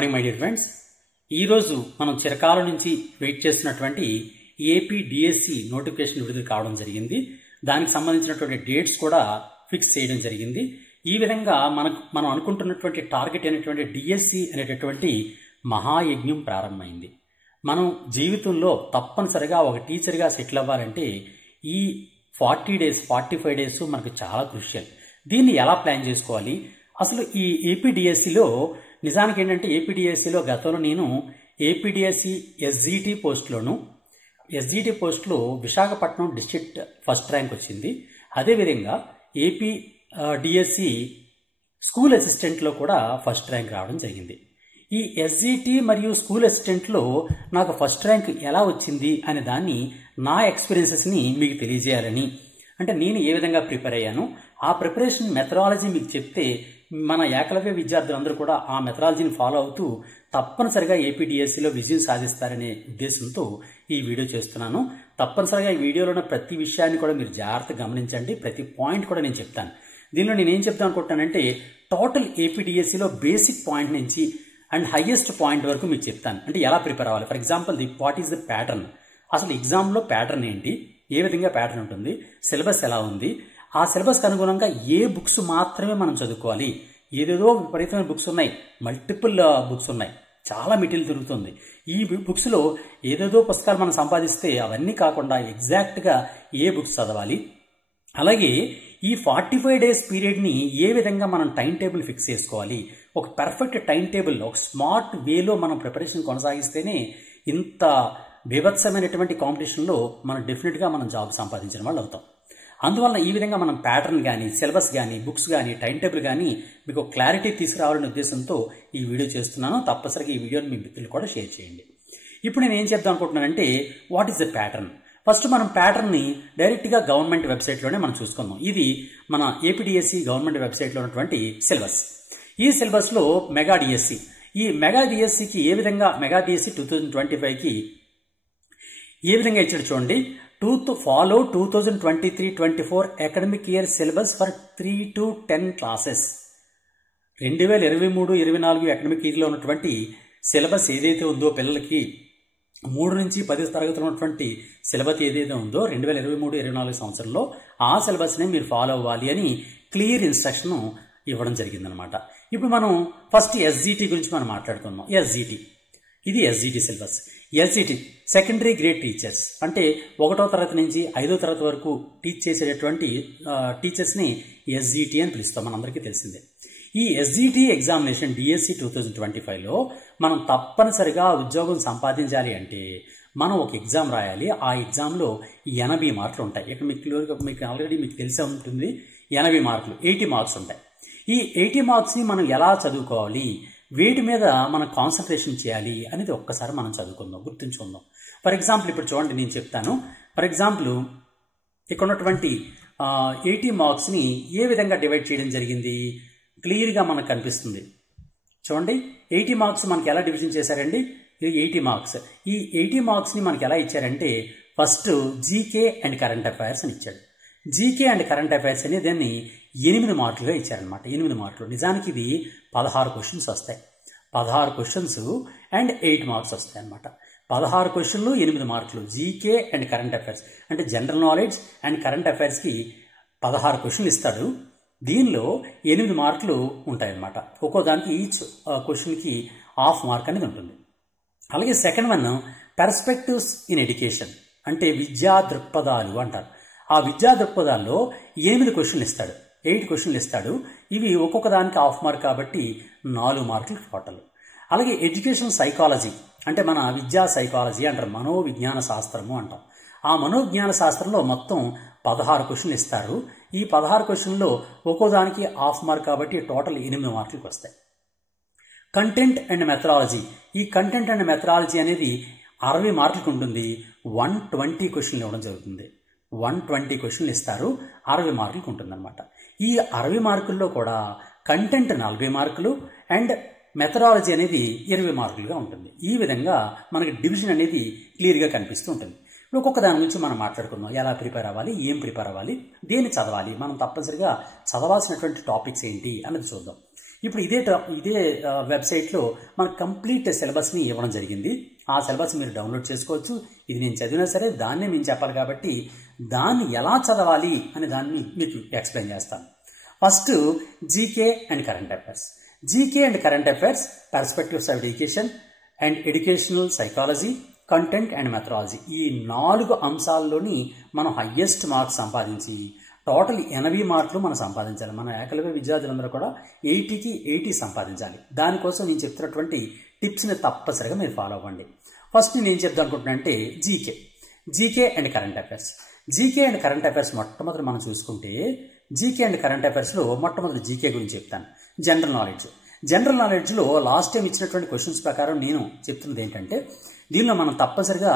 Good morning my dear friends. ఈరోజు మనం చిరకాల నుంచి వెయిట్ చేస్తున్నటువంటి ఏపీ డిఎస్సి నోటిఫికేషన్ విడుదల కావడం జరిగింది. దానికి సంబంధించినటువంటి డేట్స్ కూడా ఫిక్స్ చేయడం జరిగింది. ఈ విధంగా మనం అనుకుంటున్నటువంటి టార్గెట్ అయినటువంటి డిఎస్సి అనేటటువంటి మహాయజ్ఞం ప్రారంభమైంది. మనం జీవితంలో తప్పనిసరిగా ఒక టీచర్గా సెటిల్ అవ్వాలంటే ఈ 40 డేస్ 45 డేస్ మనకు చాలా క్రూషియల్. దీన్ని ఎలా ప్లాన్ చేసుకోవాలి? అసలు ఈ ఏపీడిఎస్సిలో నిజానికి ఏంటంటే ఏపీడిఎస్సిలో గతంలో నేను ఏపీడిఎస్సి ఎస్జిటి పోస్టులో విశాఖపట్నం డిస్ట్రిక్ట్ ఫస్ట్ ర్యాంక్ వచ్చింది. అదేవిధంగా ఏపీ డిఎస్సి స్కూల్ అసిస్టెంట్లో కూడా ఫస్ట్ ర్యాంక్ రావడం జరిగింది. ఈ ఎస్జిటి మరియు స్కూల్ అసిస్టెంట్లో నాకు ఫస్ట్ ర్యాంక్ ఎలా వచ్చింది అనే దాన్ని నా ఎక్స్పీరియన్సెస్ని మీకు తెలియజేయాలని, అంటే నేను ఏ విధంగా ప్రిపేర్ అయ్యాను, ఆ ప్రిపరేషన్ మెథడాలజీ మీకు చెప్తే మన ఏకలవ్య విద్యార్థులందరూ కూడా ఆ మెథడాలజీని ఫాలో అవుతూ తప్పనిసరిగా ఏపీడిఎస్సిలో విజయం సాధిస్తారనే ఉద్దేశంతో ఈ వీడియో చేస్తున్నాను. తప్పనిసరిగా ఈ వీడియోలో ఉన్న ప్రతి విషయాన్ని కూడా మీరు జాగ్రత్తగా గమనించండి. ప్రతి పాయింట్ కూడా నేను చెప్తాను. దీనిలో నేను ఏం చెప్తాను అనుకుంటానంటే టోటల్ ఏపీడిఎస్సిలో బేసిక్ పాయింట్ నుంచి అండ్ హైయెస్ట్ పాయింట్ వరకు మీకు చెప్తాను. అంటే ఎలా ప్రిపేర్ అవ్వాలి. For example what is the pattern, అసలు ఎగ్జామ్లో ప్యాటర్న్ ఏంటి, ఏ విధంగా ప్యాటర్న్ ఉంటుంది, సిలబస్ ఎలా ఉంది, ఆ సిలబస్కి అనుగుణంగా ఏ బుక్స్ మాత్రమే మనం చదువుకోవాలి. ఏదేదో విపరీతమైన బుక్స్ ఉన్నాయి, మల్టిపుల్ బుక్స్ ఉన్నాయి, చాలా మెటీరియల్ తిరుగుతుంది. ఈ బుక్స్లో ఏదేదో పుస్తకాలు మనం సంపాదిస్తే అవన్నీ కాకుండా ఎగ్జాక్ట్గా ఏ బుక్స్ చదవాలి, అలాగే ఈ 45 డేస్ పీరియడ్ని ఏ విధంగా మనం టైం టేబుల్ ఫిక్స్ చేసుకోవాలి. ఒక పర్ఫెక్ట్ టైం టేబుల్, ఒక స్మార్ట్ వేలో మనం ప్రిపరేషన్ కొనసాగిస్తేనే ఇంత బీభత్సమైనటువంటి కాంపిటీషన్లో మనం డెఫినెట్గా మనం జాబ్ సంపాదించిన వాళ్ళు అవుతాం. అందువల్ల ఈ విధంగా మనం ప్యాటర్న్ కానీ, సిలబస్ కానీ, బుక్స్ కానీ, టైం టేబుల్ కానీ మీకు క్లారిటీ తీసుకురావాలనే ఉద్దేశంతో ఈ వీడియో చేస్తున్నాను. తప్పనిసరిగా ఈ వీడియోని మీ మిత్రులు కూడా షేర్ చేయండి. ఇప్పుడు నేను ఏం చెప్దాం అనుకుంటున్నానంటే what is the pattern. First మనం ప్యాటర్న్ని డైరెక్ట్గా గవర్నమెంట్ వెబ్సైట్లోనే మనం చూసుకుందాం. ఇది మన ఏపీడిఎస్సి గవర్నమెంట్ వెబ్సైట్లో ఉన్నటువంటి సిలబస్. ఈ సిలబస్లో మెగా డిఎస్సి, ఈ మెగా డిఎస్సికి ఏ విధంగా మెగా డిఎస్సి 2025కి ఏ విధంగా ఇచ్చాడు చూడండి. Follow 2023-24 academic year syllabus for 3 to 10 classes. 2023-24 academic ఇయర్లో ఉన్నటువంటి సిలబస్ ఏదైతే ఉందో పిల్లలకి 3 నుంచి 10 తరగతులు ఉన్నటువంటి సిలబస్ ఏదైతే ఉందో 2023-24 సంవత్సరంలో ఆ సిలబస్నే మీరు ఫాలో అవ్వాలి అని క్లియర్ ఇన్స్ట్రక్షన్ ఇవ్వడం జరిగిందనమాట. ఇప్పుడు మనం ఫస్ట్ ఎస్జిటి గురించి మనం మాట్లాడుకుందాం. ఇది SGT syllabus. SGT secondary grade teachers, అంటే 1వ తరగతి నుంచి 5వ తరగతి వరకు టీచ్ చేసేటటువంటి టీచర్స్ని ఎస్జిటి అని పిలుస్తాం, మనందరికీ తెలిసిందే. ఈ ఎస్జిటి ఎగ్జామినేషన్ డిఎస్సి 2025లో మనం తప్పనిసరిగా ఉద్యోగం సంపాదించాలి అంటే మనం ఒక ఎగ్జామ్ రాయాలి. ఆ ఎగ్జామ్లో 80 మార్కులు ఉంటాయి. ఇక్కడ మీకు ఆల్రెడీ మీకు తెలిసే ఉంటుంది 80 మార్కులు, 80 మార్క్స్ ఉంటాయి. ఈ 80 మార్క్స్ని మనం ఎలా చదువుకోవాలి, వీటి మీద మనం కాన్సన్ట్రేషన్ చేయాలి అనేది ఒక్కసారి మనం చదువుకుందాం, గుర్తుంచుకుందాం. ఫర్ ఎగ్జాంపుల్ ఇప్పుడు చూడండి, నేను చెప్తాను. ఫర్ ఎగ్జాంపుల్ ఇక్కడ ఉన్నటువంటి 80 మార్క్స్ని ఏ విధంగా డివైడ్ చేయడం జరిగింది క్లియర్గా మనకు కనిపిస్తుంది. చూడండి, 80 మార్క్స్ మనకి ఎలా డివిజన్ చేశారండి. ఇది 80 మార్క్స్. ఈ 80 మార్క్స్ని మనకి ఎలా ఇచ్చారంటే first GK and current affairs అని ఇచ్చాడు. జీకే అండ్ కరెంట్ అఫైర్స్ అని దాన్ని 8 మార్కులుగా ఇచ్చారనమాట. 8 మార్కులు. నిజానికి ఇది 16 క్వశ్చన్స్ వస్తాయి. 16 క్వశ్చన్స్ అండ్ 8 మార్క్స్ వస్తాయి అనమాట. 16 క్వశ్చన్లు 8 మార్కులు. జీకే అండ్ కరెంట్ అఫైర్స్ అంటే జనరల్ నాలెడ్జ్ అండ్ కరెంట్ అఫైర్స్కి 16 క్వశ్చన్లు ఇస్తాడు. దీనిలో 8 మార్కులు ఉంటాయన్నమాట. ఒక్కో దానికి ఈచ్ క్వశ్చన్కి ½ మార్క్ అనేది ఉంటుంది. అలాగే second one perspectives in education, అంటే విద్యా దృక్పథాలు అంటారు. ఆ విద్యా దృక్పథాల్లో 8 క్వశ్చన్లు ఇస్తాడు, 8 క్వశ్చన్లు ఇస్తాడు. ఇవి ఒక్కొక్క దానికి ½ మార్క్ కాబట్టి 4 మార్కులు టోటల్. అలాగే ఎడ్యుకేషన్ సైకాలజీ, అంటే మన విద్యా సైకాలజీ అంటారు, మనోవిజ్ఞాన శాస్త్రము అంటాం. ఆ మనోవిజ్ఞాన శాస్త్రంలో మొత్తం 16 క్వశ్చన్లు ఇస్తారు. ఈ 16 క్వశ్చన్లో ఒక్కో దానికి ½ మార్క్ కాబట్టి టోటల్ 8 మార్కులకు వస్తాయి. కంటెంట్ అండ్ మెథడాలజీ, ఈ కంటెంట్ అండ్ మెథడాలజీ అనేది 60 మార్కులకు ఉంటుంది. 120 క్వశ్చన్లు ఇవ్వడం జరుగుతుంది. 120 క్వశ్చన్లు ఇస్తారు, 60 మార్కులకు ఉంటుందన్నమాట. ఈ 60 మార్కుల్లో కూడా కంటెంట్ 40 మార్కులు అండ్ మెథడాలజీ అనేది 20 మార్కులుగా ఉంటుంది. ఈ విధంగా మనకి డివిజన్ అనేది క్లియర్గా కనిపిస్తూ ఉంటుంది. ఇప్పుడు ఒక్కొక్క దాని గురించి మనం మాట్లాడుకుందాం. ఎలా ప్రిపేర్ అవ్వాలి, ఏం ప్రిపేర్ అవ్వాలి, దేన్ని చదవాలి, మనం తప్పనిసరిగా చదవాల్సినటువంటి టాపిక్స్ ఏంటి అన్నది చూద్దాం. ఇప్పుడు ఇదే వెబ్సైట్లో మనకు కంప్లీట్ సిలబస్ని ఇవ్వడం జరిగింది. ఆ సిలబస్ మీరు డౌన్లోడ్ చేసుకోవచ్చు. ఇది నేను చదివినా సరే దాన్నే నేను చెప్పాలి కాబట్టి దాన్ని ఎలా చదవాలి అనే దాన్ని మీకు ఎక్స్ప్లెయిన్ చేస్తాను. First GK and current affairs. GK and current affairs, perspectives of education and educational psychology, content and methodology, ఈ 4 అంశాల్లోని మనం హయ్యెస్ట్ మార్క్స్ సంపాదించి టోటల్ 80 మార్కులు మనం సంపాదించాలి. మన ఏకలవ్య విద్యార్థులందరూ కూడా 80కి 80 సంపాదించాలి. దానికోసం నేను చెప్తున్నటువంటి టిప్స్ని తప్పనిసరిగా మీరు ఫాలో అవ్వండి. ఫస్ట్ నేను ఏం చెప్తాను అనుకుంటున్నా అంటే GK and current affairs. GK and current affairs మొట్టమొదటి మనం చూసుకుంటే జీకే అండ్ కరెంట్ అఫైర్స్లో మొట్టమొదటి జీకే గురించి చెప్తాను. జనరల్ నాలెడ్జ్లో లాస్ట్ టైం ఇచ్చినటువంటి క్వశ్చన్స్ ప్రకారం నేను చెప్తున్నది ఏంటంటే దీనిలో మనం తప్పనిసరిగా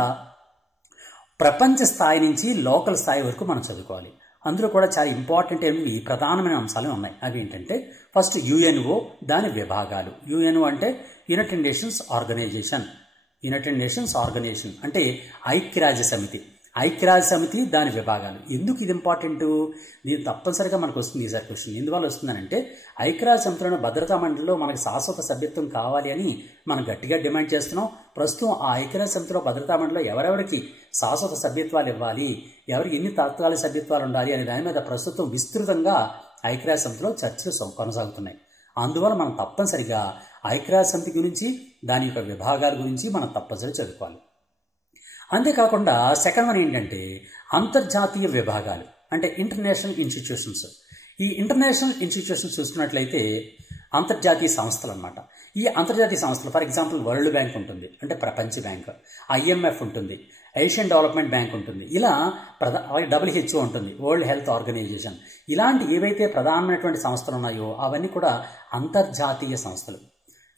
ప్రపంచ స్థాయి నుంచి లోకల్ స్థాయి వరకు మనం చదువుకోవాలి. అందులో కూడా చాలా ఇంపార్టెంట్ అయినవి ప్రధానమైన అంశాలు ఉన్నాయి. అవి ఏంటంటే ఫస్ట్ యుఎన్ఓ, దాని విభాగాలు. యుఎన్ఓ అంటే యునైటెడ్ నేషన్స్ ఆర్గనైజేషన్ అంటే ఐక్యరాజ్య సమితి దాని విభాగాలు. ఎందుకు ఇది ఇంపార్టెంట్? ఇది తప్పనిసరిగా మనకు వస్తుంది ఈసారి క్వశ్చన్. ఎందువల్ల వస్తుందనంటే ఐక్యరాజ్య సమితిలోని భద్రతా మండలిలో మనకి శాశ్వత సభ్యత్వం కావాలి అని మనం గట్టిగా డిమాండ్ చేస్తున్నాం. ప్రస్తుతం ఆ ఐక్యరాజ్య సమితిలో భద్రతా మండలిలో ఎవరెవరికి శాశ్వత సభ్యత్వాలు ఇవ్వాలి, ఎవరికి ఎన్ని తాత్కాలిక సభ్యత్వాలు ఉండాలి అనే దాని మీద ప్రస్తుతం విస్తృతంగా ఐక్యరాజ్య సమితిలో చర్చలు కొనసాగుతున్నాయి. అందువల్ల మనం తప్పనిసరిగా ఐక్యరాజ్య సమితి గురించి, దాని యొక్క విభాగాల గురించి మనం తప్పనిసరిగా చదువుకోవాలి. అంతేకాకుండా సెకండ్ వన్ ఏంటంటే అంతర్జాతీయ విభాగాలు అంటే ఇంటర్నేషనల్ ఇన్స్టిట్యూషన్స్. ఈ ఇంటర్నేషనల్ ఇన్స్టిట్యూషన్స్ చూసుకున్నట్లయితే అంతర్జాతీయ సంస్థలు అన్నమాట. ఈ అంతర్జాతీయ సంస్థలు ఫర్ ఎగ్జాంపుల్ వరల్డ్ బ్యాంక్ ఉంటుంది, అంటే ప్రపంచ బ్యాంక్, IMF ఉంటుంది, ఏషియన్ డెవలప్మెంట్ బ్యాంక్ ఉంటుంది, ఇలా WHO ఉంటుంది, వరల్డ్ హెల్త్ ఆర్గనైజేషన్. ఇలాంటి ఏవైతే ప్రధానమైనటువంటి సంస్థలు ఉన్నాయో అవన్నీ కూడా అంతర్జాతీయ సంస్థలు.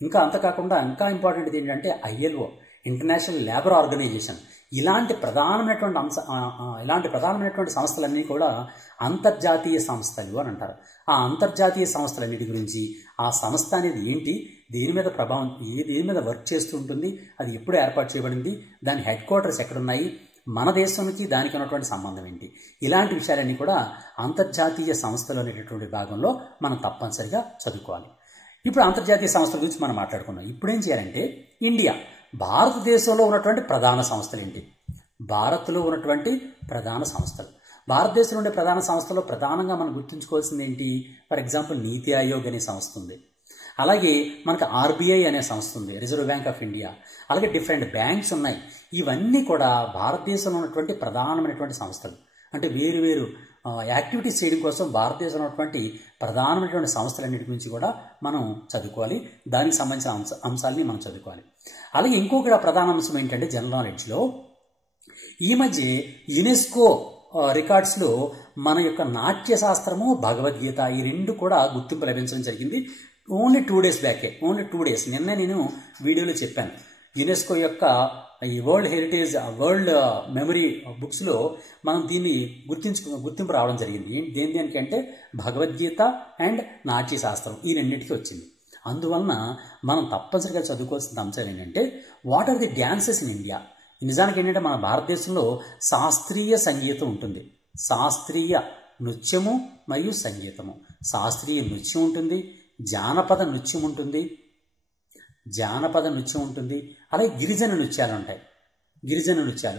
ఇంకా అంతకాకుండా ఇంకా ఇంపార్టెంట్ ఏంటంటే ILO, ఇంటర్నేషనల్ లేబర్ ఆర్గనైజేషన్. ఇలాంటి ప్రధానమైనటువంటి సంస్థలన్నీ కూడా అంతర్జాతీయ సంస్థలు అని అంటారు. ఆ అంతర్జాతీయ సంస్థలన్నిటి గురించి, ఆ సంస్థ అనేది ఏంటి, దేని మీద వర్క్ చేస్తూ ఉంటుంది, అది ఎప్పుడు ఏర్పాటు చేయబడింది, దాని హెడ్ క్వార్టర్స్ ఎక్కడున్నాయి, మన దేశానికి దానికి ఉన్నటువంటి సంబంధం ఏంటి, ఇలాంటి విషయాలన్నీ కూడా అంతర్జాతీయ సంస్థలు అనేటటువంటి భాగంలో మనం తప్పనిసరిగా చదువుకోవాలి. ఇప్పుడు అంతర్జాతీయ సంస్థల గురించి మనం మాట్లాడుకున్నాం. ఇప్పుడు ఏం చేయాలంటే ఇండియా, భారతదేశంలో ఉన్నటువంటి ప్రధాన సంస్థలు ఏంటి, భారత్లో ఉన్నటువంటి ప్రధాన సంస్థలు, భారతదేశంలో ఉండే ప్రధాన సంస్థలో ప్రధానంగా మనం గుర్తుంచుకోవాల్సింది ఏంటి? ఫర్ ఎగ్జాంపుల్ నీతి ఆయోగ్ అనే సంస్థ ఉంది, అలాగే మనకు RBI అనే సంస్థ ఉంది, రిజర్వ్ బ్యాంక్ ఆఫ్ ఇండియా, అలాగే డిఫరెంట్ బ్యాంక్స్ ఉన్నాయి. ఇవన్నీ కూడా భారతదేశంలో ఉన్నటువంటి ప్రధానమైనటువంటి సంస్థలు. అంటే వేరు యాక్టివిటీస్ చేయడం కోసం భారతదేశంలో ఉన్నటువంటి ప్రధానమైనటువంటి సంస్థలన్నిటి గురించి కూడా మనం చదువుకోవాలి. దానికి సంబంధించిన అంశాలని మనం చదువుకోవాలి. అలాగే ఇంకొక ప్రధాన అంశం ఏంటంటే జనరల్ నాలెడ్జ్లో ఈ మధ్య యునెస్కో రికార్డ్స్లో మన యొక్క నాట్యశాస్త్రము, భగవద్గీత, ఈ రెండు కూడా గుర్తింపు లభించడం జరిగింది. ఓన్లీ 2 days బ్యాకే, ఓన్లీ 2 days. నిన్న నేను వీడియోలో చెప్పాను, యునెస్కో యొక్క ఈ వరల్డ్ మెమరీ బుక్స్లో మనం దీన్ని గుర్తింపు రావడం జరిగింది. దేనికంటే భగవద్గీత అండ్ నాట్యశాస్త్రం, ఈ రెండింటికి వచ్చింది. అందువలన మనం తప్పనిసరిగా చదువుకోవాల్సిన అంశాలు ఏంటంటే what are the dances in India. నిజానికి ఏంటంటే మన భారతదేశంలో శాస్త్రీయ సంగీతం ఉంటుంది, శాస్త్రీయ నృత్యము మరియు సంగీతము. శాస్త్రీయ నృత్యం ఉంటుంది, జానపద నృత్యం ఉంటుంది, అలాగే గిరిజన నృత్యాలు ఉంటాయి.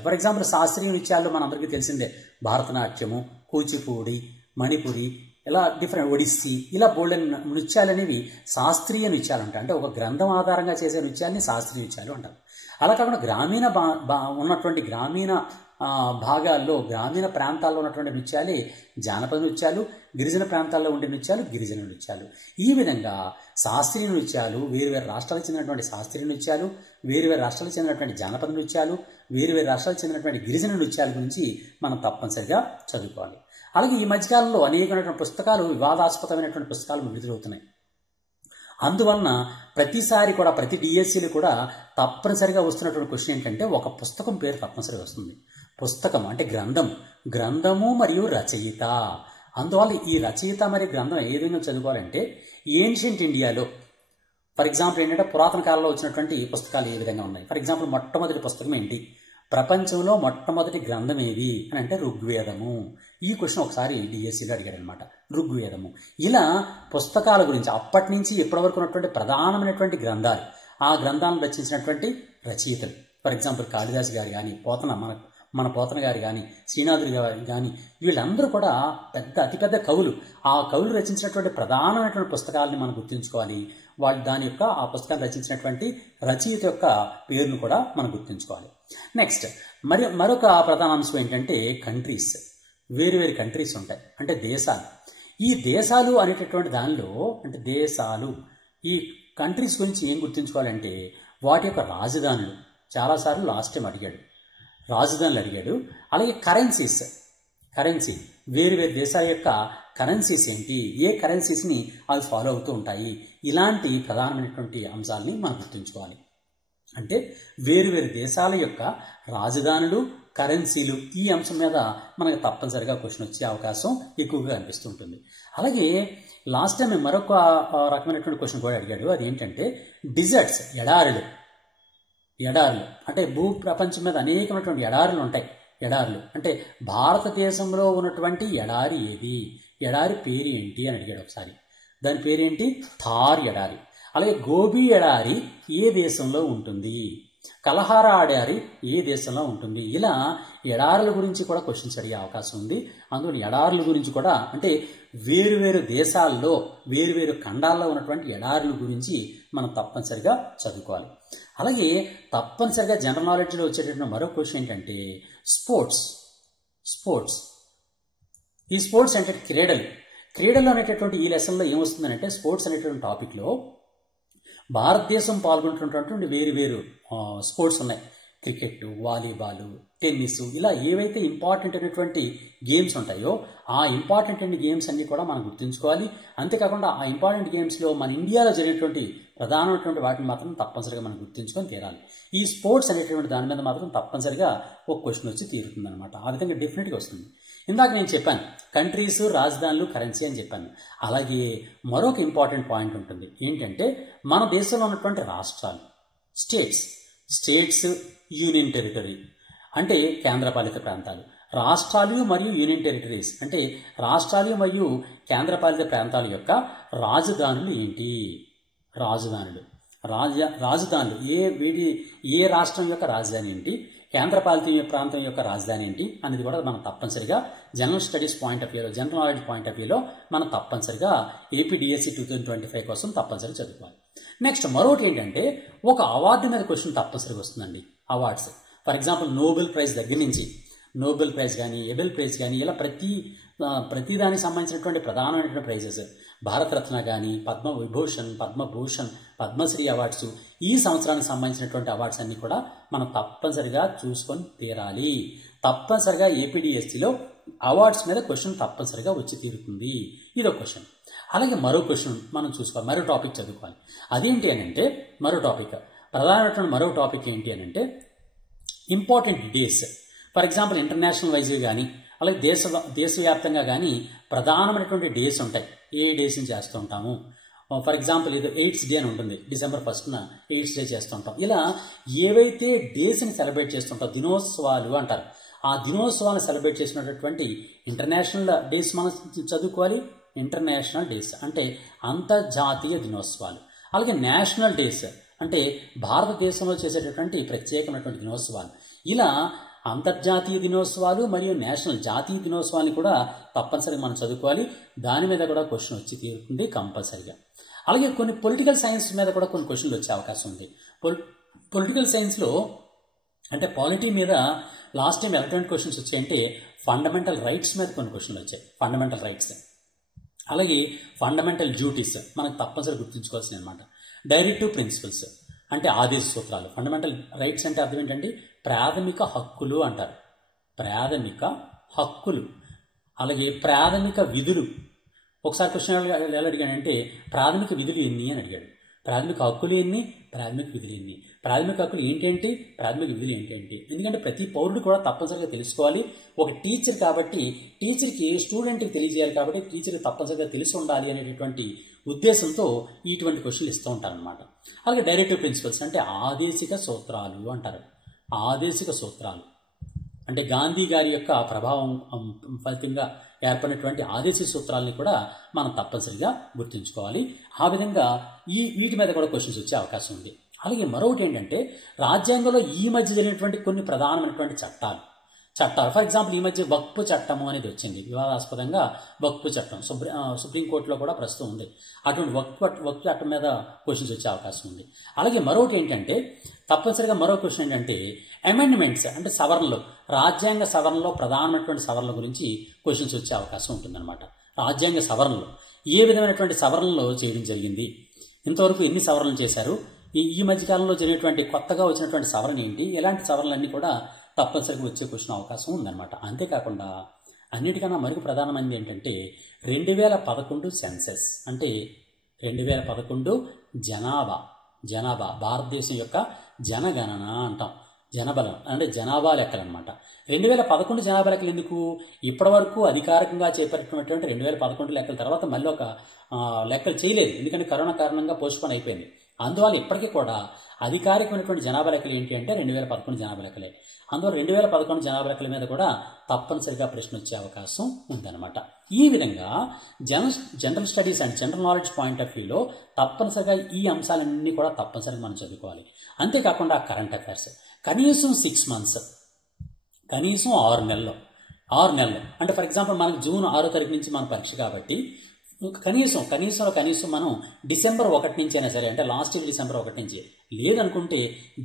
ఫర్ ఎగ్జాంపుల్ శాస్త్రీయ నృత్యాల్లో మనందరికీ తెలిసిందే భరతనాట్యము, కూచిపూడి, మణిపురి, ఇలా డిఫరెంట్ ఒడిస్సీ, ఇలా బోల్డెన్ నృత్యాలు అనేవి శాస్త్రీయ నృత్యాలు అంటారు. అంటే ఒక గ్రంథం ఆధారంగా చేసే నృత్యాన్ని శాస్త్రీయ నృత్యాలు అంటారు. అలా కాకుండా ఉన్నటువంటి గ్రామీణ భాగాల్లో, గ్రామీణ ప్రాంతాల్లో ఉన్నటువంటి నృత్యాలే జానపద నృత్యాలు, గిరిజన ప్రాంతాల్లో ఉండే నృత్యాలు గిరిజన నృత్యాలు. ఈ విధంగా శాస్త్రీయ నృత్యాలు, వేరువేరు రాష్ట్రాలకు చెందినటువంటి శాస్త్రీయ నృత్యాలు, వేరువేరు రాష్ట్రాలకు చెందినటువంటి జానపద నృత్యాలు, వేరువేరు రాష్ట్రాలకు చెందినటువంటి గిరిజన నృత్యాల గురించి మనం తప్పనిసరిగా చదువుకోవాలి. అలాగే ఈ మధ్యకాలంలో అనేకమైనటువంటి పుస్తకాలు, వివాదాస్పదమైనటువంటి పుస్తకాలు విడుదలవుతున్నాయి. అందువలన ప్రతిసారి కూడా ప్రతి డిఎస్సీలు కూడా తప్పనిసరిగా వస్తున్నటువంటి క్వశ్చన్ ఏంటంటే ఒక పుస్తకం పేరు తప్పనిసరిగా వస్తుంది. పుస్తకం అంటే గ్రంథము మరియు రచయిత. అందువల్ల ఈ రచయిత మరియు గ్రంథం ఏ విధంగా చదువుకోవాలంటే ఏన్షియంట్ ఇండియాలో ఫర్ ఎగ్జాంపుల్ ఏంటంటే పురాతన కాలంలో వచ్చినటువంటి పుస్తకాలు ఏ విధంగా ఉన్నాయి. ఫర్ ఎగ్జాంపుల్ మొట్టమొదటి పుస్తకం ఏంటి, ప్రపంచంలో మొట్టమొదటి గ్రంథం ఏది అని అంటే ఋగ్వేదము. ఈ క్వశ్చన్ ఒకసారి డిఎస్సిలో అడిగాడు అనమాట. ఋగ్వేదము. ఇలా పుస్తకాల గురించి అప్పటి నుంచి ఇప్పటి వరకు ఉన్నటువంటి ప్రధానమైనటువంటి గ్రంథాలు, ఆ గ్రంథాలను రచించినటువంటి రచయితలు, ఫర్ ఎగ్జాంపుల్ కాళిదాసు గారు కానీ, మన పోతన గారు కానీ, శ్రీనాథుడు గారు కానీ, వీళ్ళందరూ కూడా అతిపెద్ద కవులు. ఆ కవులు రచించినటువంటి ప్రధానమైనటువంటి పుస్తకాలని మనం గుర్తుంచుకోవాలి. ఆ పుస్తకాన్ని రచించినటువంటి రచయిత యొక్క పేరును కూడా మనం గుర్తుంచుకోవాలి. నెక్స్ట్ మరొక ప్రధాన అంశం ఏంటంటే కంట్రీస్. వేరు కంట్రీస్ ఉంటాయి, అంటే దేశాలు. ఈ దేశాలు అనేటటువంటి దానిలో అంటే దేశాలు, ఈ కంట్రీస్ గురించి ఏం గుర్తుంచుకోవాలంటే వాటి యొక్క రాజధానులు. చాలాసార్లు లాస్ట్ టైం అడిగాడు, రాజధానులు అడిగాడు. అలాగే కరెన్సీ, వేరు దేశాల యొక్క కరెన్సీస్ ఏంటి, ఏ కరెన్సీస్ని అవి ఫాలో అవుతూ ఉంటాయి, ఇలాంటి ప్రధానమైనటువంటి అంశాలని మనం గుర్తుంచుకోవాలి. అంటే వేరు దేశాల యొక్క రాజధానులు, కరెన్సీలు, ఈ అంశం మీద మనకు తప్పనిసరిగా క్వశ్చన్ వచ్చే అవకాశం ఎక్కువగా అనిపిస్తుంటుంది. అలాగే లాస్ట్ టైం మరొక రకమైనటువంటి క్వశ్చన్ కూడా అడిగాడు. అదేంటంటే డిజర్ట్స్, ఎడారులు అంటే భూ ప్రపంచం మీద అనేకమైనటువంటి ఎడారులు ఉంటాయి. ఎడారులు అంటే భారతదేశంలో ఉన్నటువంటి ఎడారి ఏది, ఎడారి పేరు ఏంటి అని అడిగాడు ఒకసారి. దాని పేరేంటి? థార్ ఎడారి. అలాగే గోబీ ఎడారి ఏ దేశంలో ఉంటుంది, కలహారా ఎడారి ఏ దేశంలో ఉంటుంది. ఇలా ఎడారుల గురించి కూడా క్వశ్చన్స్ అడిగే అవకాశం ఉంది. అందులో ఎడారుల గురించి కూడా అంటే వేరు దేశాల్లో వేరు ఖండాల్లో ఉన్నటువంటి ఎడారుల గురించి మనం తప్పనిసరిగా చదువుకోవాలి. అలాగే తప్పనిసరిగా జనరల్ నాలెడ్జ్లో వచ్చేటటువంటి మరో క్వశ్చన్ ఏంటంటే స్పోర్ట్స్. ఈ స్పోర్ట్స్ అంటే క్రీడలు అనేటటువంటి ఈ లెసన్లో ఏమొస్తుందంటే స్పోర్ట్స్ అనేటువంటి టాపిక్లో భారతదేశం పాల్గొంటున్నటువంటి వేరు స్పోర్ట్స్ ఉన్నాయి. క్రికెట్, వాలీబాల్, టెన్నిస్, ఇలా ఏవైతే ఇంపార్టెంట్ అయినటువంటి గేమ్స్ ఉంటాయో ఆ ఇంపార్టెంట్ అయిన గేమ్స్ అన్ని కూడా మనం గుర్తుంచుకోవాలి. అంతేకాకుండా ఆ ఇంపార్టెంట్ గేమ్స్లో మన ఇండియాలో జరిగినటువంటి ప్రధానమైనటువంటి వాటిని మాత్రం తప్పనిసరిగా మనం గుర్తుంచుకొని తీరాలి. ఈ స్పోర్ట్స్ అనేటువంటి దాని మీద మాత్రం తప్పనిసరిగా ఒక క్వశ్చన్ వచ్చి తీరుతుంది అనమాట. ఆ విధంగా డెఫినెట్గా వస్తుంది. ఇందాక నేను చెప్పాను కంట్రీస్, రాజధానులు, కరెన్సీ అని చెప్పాను. అలాగే మరొక ఇంపార్టెంట్ పాయింట్ ఉంటుంది. ఏంటంటే మన దేశంలో ఉన్నటువంటి రాష్ట్రాలు, స్టేట్స్, యూనియన్ టెరిటరీ అంటే కేంద్రపాలిత ప్రాంతాలు. రాష్ట్రాలు మరియు యూనియన్ టెరిటరీస్ అంటే రాష్ట్రాలు మరియు కేంద్రపాలిత ప్రాంతాల యొక్క రాజధానులు ఏంటి? రాజధానులు ఏ రాష్ట్రం యొక్క రాజధాని ఏంటి, కేంద్రపాలిత ప్రాంతం యొక్క రాజధాని ఏంటి అనేది కూడా మనం తప్పనిసరిగా జనరల్ స్టడీస్ పాయింట్ ఆఫ్ వ్యూలో, జనరల్ నాలెడ్జ్ పాయింట్ ఆఫ్ వ్యూలో మనం తప్పనిసరిగా ఏపీడిఎస్సి 2025 కోసం తప్పనిసరిగా చదువుకోవాలి. నెక్స్ట్ మరొకటి ఏంటంటే ఒక అవార్డు మీద క్వశ్చన్ తప్పనిసరిగా వస్తుందండి. Awards for example Nobel prize దగ్గర నుంచి, నోబెల్ ప్రైజ్ కానీ, ఎబెల్ ప్రైజ్ కానీ, ఇలా ప్రతి దానికి సంబంధించినటువంటి ప్రధానమైనటువంటి ప్రైజెస్, భారతరత్న కానీ, పద్మవిభూషణ్, పద్మభూషణ్, పద్మశ్రీ అవార్డ్స్, ఈ సంవత్సరానికి సంబంధించినటువంటి అవార్డ్స్ అన్ని కూడా మనం తప్పనిసరిగా చూసుకొని తీరాలి. తప్పనిసరిగా ఏపీడిఎస్సిలో అవార్డ్స్ మీద క్వశ్చన్ తప్పనిసరిగా వచ్చి తీరుతుంది. ఇదో క్వశ్చన్. అలాగే మరో క్వశ్చన్ మనం చూసుకోవాలి, మరో టాపిక్ చదువుకోవాలి. అదేంటి అని అంటే ప్రధానమైనటువంటి మరో టాపిక్ ఏంటి అని అంటే important days. For example international వైజ్గా కానీ అలాగే దేశవ్యాప్తంగా కానీ ప్రధానమైనటువంటి డేస్ ఉంటాయి. ఏ డేస్ని చేస్తూ ఉంటాము. ఫర్ ఎగ్జాంపుల్ ఏదో ఎయిడ్స్ డే అని ఉంటుంది, December 1న ఎయిడ్స్ డే చేస్తుంటాం. ఇలా ఏవైతే డేస్ని సెలబ్రేట్ చేస్తుంటాం, దినోత్సవాలు అంటారు. ఆ దినోత్సవాన్ని సెలబ్రేట్ చేసినటువంటి ఇంటర్నేషనల్ డేస్ మనం చదువుకోవాలి. ఇంటర్నేషనల్ డేస్ అంటే అంతర్జాతీయ దినోత్సవాలు. అలాగే నేషనల్ డేస్ అంటే భారతదేశంలో చేసేటటువంటి ప్రత్యేకమైనటువంటి దినోత్సవాలు. ఇలా అంతర్జాతీయ దినోత్సవాలు మరియు నేషనల్ జాతీయ దినోత్సవాన్ని కూడా తప్పనిసరిగా మనం చదువుకోవాలి. దాని మీద కూడా క్వశ్చన్ వచ్చి తీరుతుంది కంపల్సరిగా. అలాగే కొన్ని పొలిటికల్ సైన్స్ మీద కూడా కొన్ని క్వశ్చన్లు వచ్చే అవకాశం ఉంది. పొలిటికల్ సైన్స్లో అంటే పాలిటీ మీద లాస్ట్ టైం ఎలాంటి క్వశ్చన్స్ వచ్చాయంటే ఫండమెంటల్ రైట్స్ మీద కొన్ని క్వశ్చన్లు వచ్చాయి. ఫండమెంటల్ రైట్స్, అలాగే ఫండమెంటల్ డ్యూటీస్ మనకు తప్పనిసరిగా గుర్తుంచుకోవాల్సింది అనమాట. డైరెక్టివ్ ప్రిన్సిపల్స్ అంటే ఆదేశ సూత్రాలు. ఫండమెంటల్ రైట్స్ అంటే అర్థం ఏంటంటే ప్రాథమిక హక్కులు అంటారు. ప్రాథమిక హక్కులు, అలాగే ప్రాథమిక విధులు. ఒకసారి క్వశ్చన్ ఎలా అడిగాడంటే ప్రాథమిక విధులు ఎన్ని అని అడిగాడు. ప్రాథమిక హక్కులు ఎన్ని, ప్రాథమిక విధులు ఎన్ని, ప్రాథమిక హక్కులు ఏంటేంటి, ప్రాథమిక విధులు ఏంటేంటి. ఎందుకంటే ప్రతి పౌరుడు కూడా తప్పనిసరిగా తెలుసుకోవాలి. ఒక టీచర్ కాబట్టి టీచర్కి స్టూడెంట్కి తెలియజేయాలి కాబట్టి టీచర్కి తప్పనిసరిగా తెలిసి ఉండాలి అనేటటువంటి ఉద్దేశంతో ఇటువంటి క్వశ్చన్లు ఇస్తూ ఉంటారనమాట. అలాగే డైరెక్టివ్ ప్రిన్సిపల్స్ అంటే ఆదేశిక సూత్రాలు అంటారు. ఆదేశిక సూత్రాలు అంటే గాంధీ గారి యొక్క ప్రభావం ఫలితంగా ఏర్పడినటువంటి ఆదేశిక సూత్రాలని కూడా మనం తప్పనిసరిగా గుర్తుంచుకోవాలి. ఆ విధంగా వీటి మీద కూడా క్వశ్చన్స్ వచ్చే అవకాశం ఉంది. అలాగే మరొకటి ఏంటంటే రాజ్యాంగంలో ఈ మధ్య జరిగినటువంటి కొన్ని ప్రధానమైనటువంటి చట్టాలు ఫర్ ఎగ్జాంపుల్ ఈ మధ్య వక్ఫ్ చట్టము అనేది వచ్చింది. వివాదాస్పదంగా వక్ఫ్ చట్టం సుప్రీంకోర్టులో కూడా ప్రస్తుతం ఉంది. అటువంటి వక్ఫ్ చట్టం మీద క్వశ్చన్స్ వచ్చే అవకాశం ఉంది. అలాగే మరొకటి ఏంటంటే తప్పనిసరిగా మరో క్వశ్చన్ ఏంటంటే అమెండ్మెంట్స్ అంటే సవరణలు, రాజ్యాంగ సవరణలో ప్రధానమైనటువంటి సవరణల గురించి క్వశ్చన్స్ వచ్చే అవకాశం ఉంటుందన్నమాట. రాజ్యాంగ సవరణలు ఏ విధమైనటువంటి సవరణలు చేయడం జరిగింది, ఇంతవరకు ఎన్ని సవరణలు చేశారు, ఈ మధ్యకాలంలో జరిగినటువంటి కొత్తగా వచ్చినటువంటి సవరణ ఏంటి, ఇలాంటి సవరణలన్నీ కూడా తప్పనిసరిగా వచ్చే క్వశ్చన్ అవకాశం ఉందన్నమాట. అంతేకాకుండా అన్నిటికన్నా మరొక ప్రధానమైనది ఏంటంటే 2011 సెన్సెస్ అంటే 2011 జనాభా భారతదేశం యొక్క జనగణన అంటాం, జనబలం అంటే జనాభా లెక్కలు అనమాట. 2011 జనాభా లెక్కలు ఎందుకు? ఇప్పటి వరకు అధికారికంగా చేపట్టినటువంటి 2011 లెక్కల తర్వాత మళ్ళీ ఒక లెక్కలు చేయలేదు, ఎందుకంటే కరోనా కారణంగా పోస్ట్పోన్ అయిపోయింది. అందువల్ల ఇప్పటికీ కూడా అధికారికమైనటువంటి జనాభా లెక్కలు ఏంటి అంటే 2011 జనాభా లెక్కలే. అందువల్ల 2011 జనాభా లెక్కల మీద కూడా తప్పనిసరిగా ప్రశ్న వచ్చే అవకాశం ఉందన్నమాట. ఈ విధంగా general studies and general knowledge point of వ్యూలో తప్పనిసరిగా ఈ అంశాలన్నీ కూడా తప్పనిసరిగా మనం చదువుకోవాలి. అంతేకాకుండా కరెంట్ అఫైర్స్ కనీసం 6 మంత్స్, కనీసం 6 నెలలు అంటే ఫర్ ఎగ్జాంపుల్ మనకు జూన్ 6వ తారీఖు నుంచి మన పరీక్ష కాబట్టి కనీసం మనం డిసెంబర్ 1 నుంచి అయినా సరే, అంటే లాస్ట్ ఇయర్ డిసెంబర్ 1 నుంచి, లేదనుకుంటే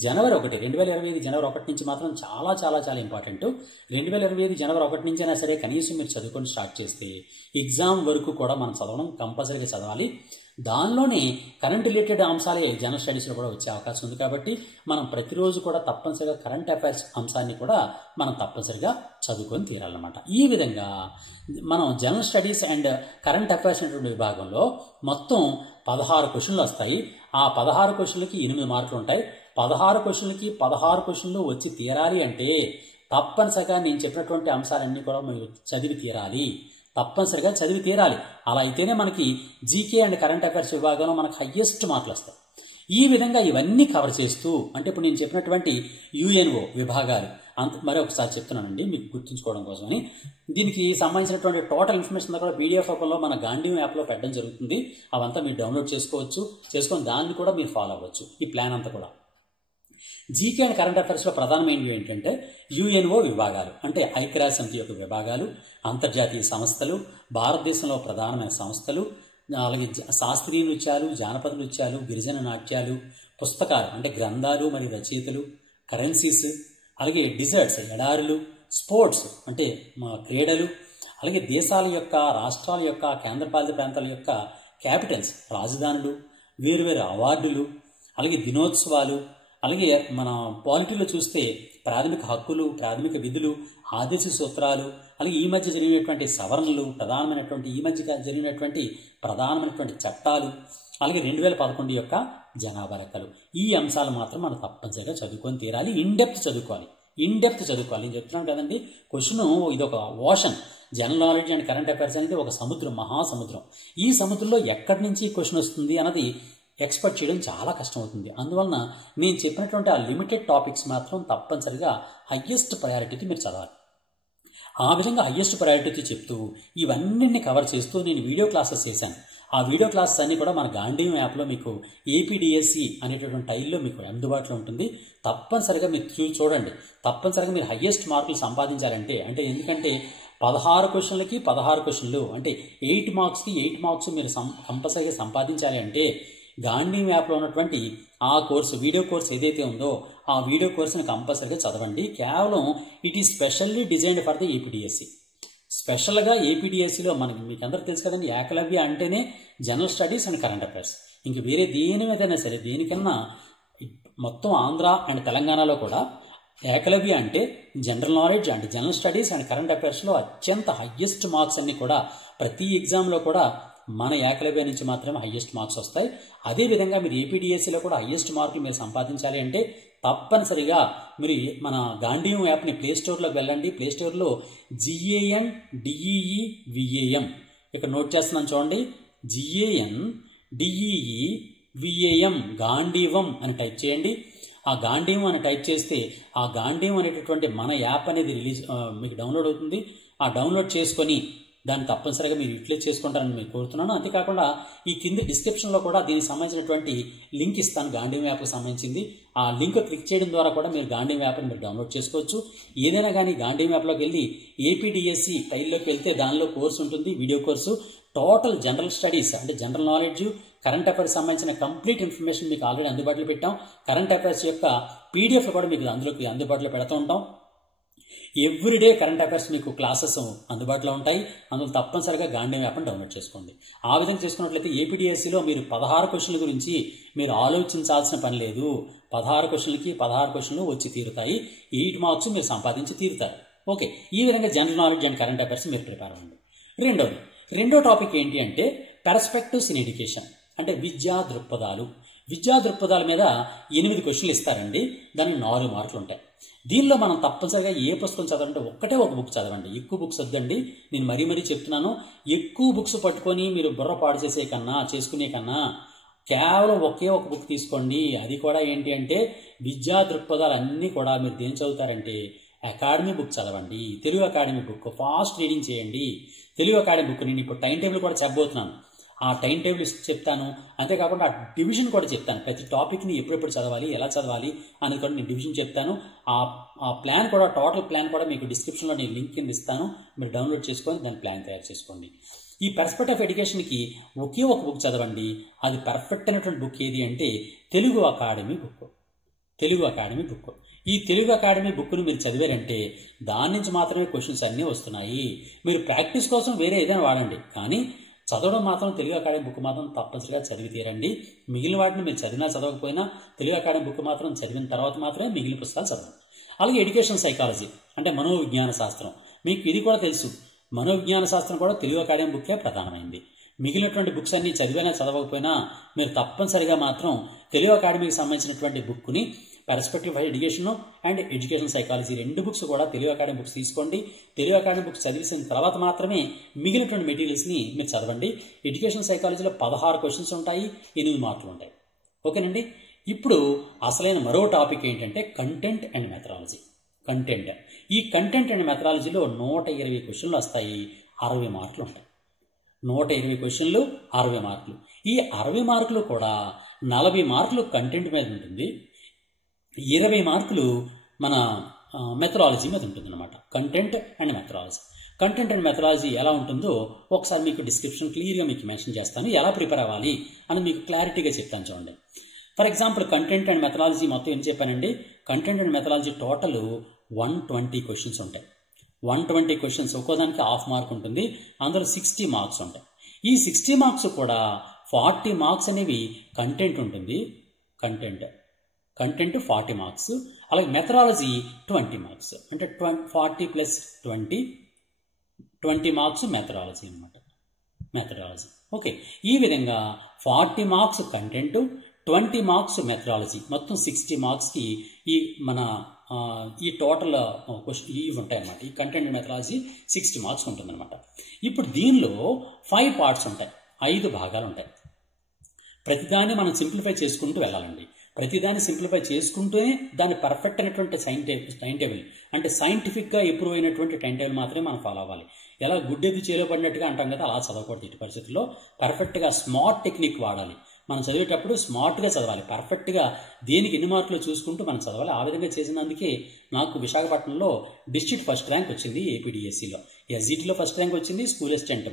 జనవరి 1 2025 జనవరి 1 నుంచి మాత్రం చాలా చాలా చాలా ఇంపార్టెంట్. 2025 జనవరి 1 నుంచి అయినా సరే కనీసం మీరు చదువుకొని స్టార్ట్ చేస్తే ఎగ్జామ్ వరకు కూడా మనం చదవడం కంపల్సరీగా చదవాలి. దానిలోనే కరెంట్ రిలేటెడ్ అంశాలే జనరల్ స్టడీస్లో కూడా వచ్చే అవకాశం ఉంది. కాబట్టి మనం ప్రతిరోజు కూడా తప్పనిసరిగా కరెంట్ అఫైర్స్ అంశాన్ని కూడా మనం తప్పనిసరిగా చదువుకొని తీరాలన్నమాట. ఈ విధంగా మనం general studies and current affairs అనేటువంటి విభాగంలో మొత్తం 16 క్వశ్చన్లు వస్తాయి. ఆ 16 క్వశ్చన్లకి 8 మార్కులు ఉంటాయి. 16 క్వశ్చన్లకి 16 క్వశ్చన్లు వచ్చి తీరాలి అంటే తప్పనిసరిగా నేను చెప్పినటువంటి అంశాలన్నీ కూడా మీరు చదివి తీరాలి, తప్పనిసరిగా చదివి తీరాలి. అలా అయితేనే మనకి జీకే అండ్ కరెంట్ అఫైర్స్ విభాగంలో మనకు హయ్యెస్ట్ మార్కులు వస్తాయి. ఈ విధంగా ఇవన్నీ కవర్ చేస్తూ, అంటే ఇప్పుడు నేను చెప్పినటువంటి యుఎన్ఓ విభాగాలు మరొకసారి చెప్తున్నానండి మీకు గుర్తుంచుకోవడం కోసమని. దీనికి సంబంధించినటువంటి టోటల్ ఇన్ఫర్మేషన్ కూడా పీడిఎఫ్ రూపంలో మన గాంధీ యాప్లో పెట్టడం జరుగుతుంది. అవంతా మీరు డౌన్లోడ్ చేసుకొని దాన్ని కూడా మీరు ఫాలో అవ్వచ్చు. ఈ ప్లాన్ అంతా కూడా జీకే అండ్ కరెంట్ అఫైర్స్లో ప్రధానమైనవి ఏంటంటే యుఎన్ఓ విభాగాలు అంటే ఐక్యరాజ్య సమితి యొక్క విభాగాలు, అంతర్జాతీయ సంస్థలు, భారతదేశంలో ప్రధానమైన సంస్థలు, అలాగే శాస్త్రీయ నృత్యాలు, జానపద నృత్యాలు, గిరిజన నాట్యాలు, పుస్తకాలు అంటే గ్రంథాలు మరియు రచయితలు, కరెన్సీస్, అలాగే డిజర్ట్స్ ఎడారులు, స్పోర్ట్స్ అంటే క్రీడలు, అలాగే దేశాల యొక్క, రాష్ట్రాల యొక్క, కేంద్రపాలిత ప్రాంతాల యొక్క క్యాపిటల్స్ రాజధానులు, వేరువేరు అవార్డులు, అలాగే దినోత్సవాలు, అలాగే మన పాలిటీలో చూస్తే ప్రాథమిక హక్కులు, ప్రాథమిక విధులు, ఆదేశిక సూత్రాలు, అలాగే ఈ మధ్య జరిగినటువంటి సవరణలు, ఈ మధ్య జరిగినటువంటి ప్రధానమైనటువంటి చట్టాలు, అలాగే 2011 యొక్క జనాభా లెక్కలు. ఈ అంశాలు మాత్రం మనం తప్పనిసరిగా చదువుకొని తీరాలి. ఇన్ డెప్త్ చదువుకోవాలి. నేను చెప్తున్నాను కదండి, క్వశ్చన్ ఇది ఒక ocean. General knowledge and current affairs అనేది ఒక సముద్రం, మహాసముద్రం. ఈ సముద్రంలో ఎక్కడి నుంచి క్వశ్చన్ వస్తుంది అన్నది ఎక్స్పెక్ట్ చేయడం చాలా కష్టం అవుతుంది. అందువలన నేను చెప్పినటువంటి ఆ లిమిటెడ్ టాపిక్స్ మాత్రం తప్పనిసరిగా హయ్యెస్ట్ ప్రయారిటీకి మీరు చదవాలి. ఆ విధంగా హయ్యెస్ట్ ప్రయారిటీ చెప్తూ ఇవన్నీ కవర్ చేస్తూ నేను వీడియో క్లాసెస్ చేశాను. ఆ వీడియో క్లాసెస్ అన్నీ కూడా మన గాంధీ యాప్లో మీకు ఏపీడిఎస్సి అనేటటువంటి టైల్లో మీకు అందుబాటులో ఉంటుంది. తప్పనిసరిగా మీరు చూడండి. తప్పనిసరిగా మీరు హయ్యెస్ట్ మార్కులు సంపాదించాలంటే, ఎందుకంటే 16 క్వశ్చన్లకి 16 క్వశ్చన్లు అంటే 8 మార్క్స్కి 8 మార్క్స్ మీరు కంపల్సరీగా సంపాదించాలి అంటే గాంధీ యాప్లో ఉన్నటువంటి ఆ కోర్సు, వీడియో కోర్స్ ఏదైతే ఉందో ఆ వీడియో కోర్సుని కంపల్సరీగా చదవండి. కేవలం it is specially designed for the APDSC. స్పెషల్గా ఏపీడిఎస్సిలో మీకు అందరికీ తెలుసు కదండి, ఏకలవ్య అంటేనే general studies and current affairs. ఇంక వేరే దేని మీదైనా సరే, దేనికన్నా మొత్తం ఆంధ్ర అండ్ తెలంగాణలో కూడా ఏకలవ్య అంటే general knowledge and general studies and current అఫైర్స్లో అత్యంత హయ్యెస్ట్ మార్క్స్ అన్ని కూడా ప్రతి ఎగ్జామ్లో కూడా మన ఏకలవ్య నుంచి మాత్రమే హయ్యెస్ట్ మార్క్స్ వస్తాయి. అదేవిధంగా మీరు ఏపీడిఎస్సిలో కూడా హయ్యెస్ట్ మార్కులు మీరు సంపాదించాలి అంటే తప్పనిసరిగా మీరు మన గాంధీ యాప్ని ప్లేస్టోర్లోకి వెళ్ళండి. ప్లేస్టోర్లో GANDEEVAM ఇక్కడ నోట్ చేస్తున్నాను చూడండి. GANDEEVAM VAM గాంధీవం అని టైప్ చేయండి. ఆ గాంధీవం అని టైప్ చేస్తే ఆ గాంధీవం అనేటటువంటి మన యాప్ అనేది మీకు డౌన్లోడ్ అవుతుంది. ఆ డౌన్లోడ్ చేసుకొని దాన్ని తప్పనిసరిగా మీరు యూటిలైజ్ చేసుకుంటారని మీకు కోరుతున్నాను. అంతేకాకుండా ఈ కింది డిస్క్రిప్షన్లో కూడా దీనికి సంబంధించినటువంటి లింక్ ఇస్తాను, గాంధీవం యాప్కి సంబంధించింది. ఆ లింక్ క్లిక్ చేయడం ద్వారా కూడా మీరు గాంధీవం యాప్ని మీరు డౌన్లోడ్ చేసుకోవచ్చు. ఏదైనా కానీ గాంధీవం యాప్లోకి వెళ్ళి APDSC టైల్లోకి వెళ్తే దానిలో కోర్సు ఉంటుంది, video course. Total general studies అంటే జనరల్ నాలెడ్జ్, కరెంట్ అఫైర్స్ సంబంధించిన కంప్లీట్ ఇన్ఫర్మేషన్ మీకు ఆల్రెడీ అందుబాటులో పెట్టాం. కరెంట్ అఫైర్స్ యొక్క PDF కూడా మీకు అందులోకి అందుబాటులో పెడుతూ ఉంటాం. ఎవ్రీడే కరెంట్ అఫైర్స్ మీకు క్లాసెస్ అందుబాటులో ఉంటాయి. అందులో తప్పనిసరిగా గాంధీవం యాప్ని డౌన్లోడ్ చేసుకోండి. ఆ విధంగా చేసుకున్నట్లయితే APDSCలో మీరు 16 క్వశ్చన్ల గురించి మీరు ఆలోచించాల్సిన పని లేదు. 16 క్వశ్చన్లకి 16 క్వశ్చన్లు వచ్చి తీరుతాయి. 8 మార్క్స్ మీరు సంపాదించి తీరుతారు. ఓకే, ఈ విధంగా general knowledge and current affairs మీరు ప్రిపేర్ అవ్వండి. రెండో టాపిక్ ఏంటి అంటే పర్స్పెక్టివ్స్ ఇన్ ఎడ్యుకేషన్, అంటే విద్యా దృక్పథాలు. విద్యా దృక్పథాల మీద 8 క్వశ్చన్లు ఇస్తారండి. దానికి 4 మార్కులు ఉంటాయి. దీనిలో మనం తప్పనిసరిగా ఏ పుస్తకం చదవాలంటే ఒక్కటే ఒక బుక్ చదవండి, ఎక్కువ బుక్స్ వద్దండి. నేను మరీ చెప్తున్నాను, ఎక్కువ బుక్స్ పట్టుకొని మీరు బుర్ర పాడు చేసే కన్నా చేసుకునే కన్నా కేవలం ఒకే ఒక బుక్ తీసుకోండి. అది కూడా ఏంటి అంటే విద్యా దృక్పథాలు అన్నీ కూడా మీరు దేని చదువుతారంటే అకాడమీ బుక్ చదవండి. Telugu academy book fast reading చేయండి. తెలుగు అకాడమీ బుక్ నేను ఇప్పుడు టైం టేబుల్ కూడా చెప్పబోతున్నాను. ఆ టైం టేబుల్ చెప్తాను, అంతేకాకుండా ఆ డివిజన్ కూడా చెప్తాను. ప్రతి టాపిక్ని ఎప్పుడెప్పుడు చదవాలి, ఎలా చదవాలి అనేది కూడా నేను డివిజన్ చెప్తాను. ఆ ప్లాన్ కూడా, టోటల్ ప్లాన్ కూడా మీకు డిస్క్రిప్షన్లో నేను లింక్ కింద ఇస్తాను. మీరు డౌన్లోడ్ చేసుకొని దాని ప్లాన్ తయారు చేసుకోండి. ఈ పర్స్పెక్టివ్ ఆఫ్ ఎడ్యుకేషన్కి ఒకే ఒక బుక్ చదవండి. అది పర్ఫెక్ట్ అయినటువంటి బుక్ ఏది అంటే Telugu academy book. Telugu academy book. ఈ తెలుగు అకాడమీ బుక్ను మీరు చదివారంటే దాని నుంచి మాత్రమే క్వశ్చన్స్ అన్నీ వస్తున్నాయి. మీరు ప్రాక్టీస్ కోసం వేరే ఏదైనా వాడండి, కానీ చదవడం మాత్రం తెలుగు అకాడమీ బుక్ మాత్రం తప్పనిసరిగా చదివి తీరండి. మిగిలిన వాటిని మీరు చదివినా చదవకపోయినా తెలుగు అకాడమీ బుక్ మాత్రం చదివిన తర్వాత మాత్రమే మిగిలిన పుస్తకాలు చదవండి. అలాగే ఎడ్యుకేషన్ సైకాలజీ అంటే మనోవిజ్ఞాన శాస్త్రం, మీకు ఇది కూడా తెలుసు. మనోవిజ్ఞాన శాస్త్రం కూడా తెలుగు అకాడమీ బుక్కే ప్రధానమైంది. మిగిలినటువంటి బుక్స్ అన్ని చదివినా చదవకపోయినా మీరు తప్పనిసరిగా మాత్రం తెలుగు అకాడమీకి సంబంధించినటువంటి బుక్ని perspective of education and education psychology 2 books కూడా తెలుగు అకాడమీ బుక్స్ తీసుకోండి. తెలుగు అకాడమీ బుక్స్ చదివిన తర్వాత మాత్రమే మిగిలినటువంటి మెటీరియల్స్ని మీరు చదవండి. ఎడ్యుకేషన్ సైకాలజీలో 16 క్వశ్చన్స్ ఉంటాయి, 8 మార్కులు ఉంటాయి. ఓకేనండి. ఇప్పుడు అసలైన మరో టాపిక్ ఏంటంటే కంటెంట్ అండ్ మెథడాలజీ. కంటెంట్, ఈ కంటెంట్ అండ్ మెథడాలజీలో 120 క్వశ్చన్లు వస్తాయి, 60 మార్కులు ఉంటాయి. 120 క్వశ్చన్లు, 60 మార్కులు. ఈ 60 మార్కులు కూడా 40 మార్కులు కంటెంట్ మీద ఉంటుంది, 20 మార్కులు మన మెథడాలజీ మీద ఉంటుంది అనమాట. Content and methodology. Content and methodology ఎలా ఉంటుందో ఒకసారి మీకు డిస్క్రిప్షన్ క్లియర్గా మీకు మెన్షన్ చేస్తాను. ఎలా ప్రిపేర్ అవ్వాలి అని మీకు క్లారిటీగా చెప్తాను చూడండి. For example content and methodology మొత్తం ఏం చెప్పానండి, content and methodology total 120 questions ఉంటాయి. 120 క్వశ్చన్స్, ఒక్కోదానికి హాఫ్ మార్క్ ఉంటుంది. అందులో 60 మార్క్స్ ఉంటాయి. ఈ 60 మార్క్స్ కూడా 40 మార్క్స్ అనేవి కంటెంట్ ఉంటుంది. Content 40 marks. అలాగే మెథడాలజీ 20 మార్క్స్, అంటే 40 ప్లస్ 20 మార్క్స్ మెథడాలజీ అనమాట. మెథడాలజీ. ఓకే, ఈ విధంగా 40 మార్క్స్ కంటెంట్, 20 మార్క్స్ మెథడాలజీ, మొత్తం 60 మార్క్స్కి ఈ టోటల్ క్వశ్చన్ ఇవి ఉంటాయన్నమాట. ఈ కంటెంట్ మెథడాలజీ 60 మార్క్స్ ఉంటుందన్నమాట. ఇప్పుడు దీనిలో 5 పార్ట్స్ ఉంటాయి, 5 భాగాలు ఉంటాయి. ప్రతిదాన్ని మనం సింప్లిఫై చేసుకుంటూ వెళ్ళాలండి. ప్రతిదాన్ని సింప్లిఫై చేసుకుంటూనే దాన్ని పర్ఫెక్ట్ అయినటువంటి టైం టేబుల్, అంటే సైంటిఫిక్గా ఇంప్రూవ్ అయినటువంటి టైం టేబుల్ మాత్రమే మనం ఫాలో అవ్వాలి. ఎలా గుడ్డెది చేలో పడినట్టుగా అంటాం కదా, అలా చదవకూడదు. ఇటు పరిస్థితుల్లో పర్ఫెక్ట్గా స్మార్ట్ టెక్నిక్ వాడాలి. మనం చదివేటప్పుడు స్మార్ట్గా చదవాలి. పర్ఫెక్ట్గా దేనికి ఎన్ని మార్కులు చూసుకుంటూ మనం చదవాలి. ఆ విధంగా చేసినందుకే నాకు విశాఖపట్నంలో డిస్ట్రిక్ట్ ఫస్ట్ ర్యాంక్ వచ్చింది. APDSCలో SGTలో ఫస్ట్ ర్యాంక్ వచ్చింది. స్కూల్ అసిస్టెంట్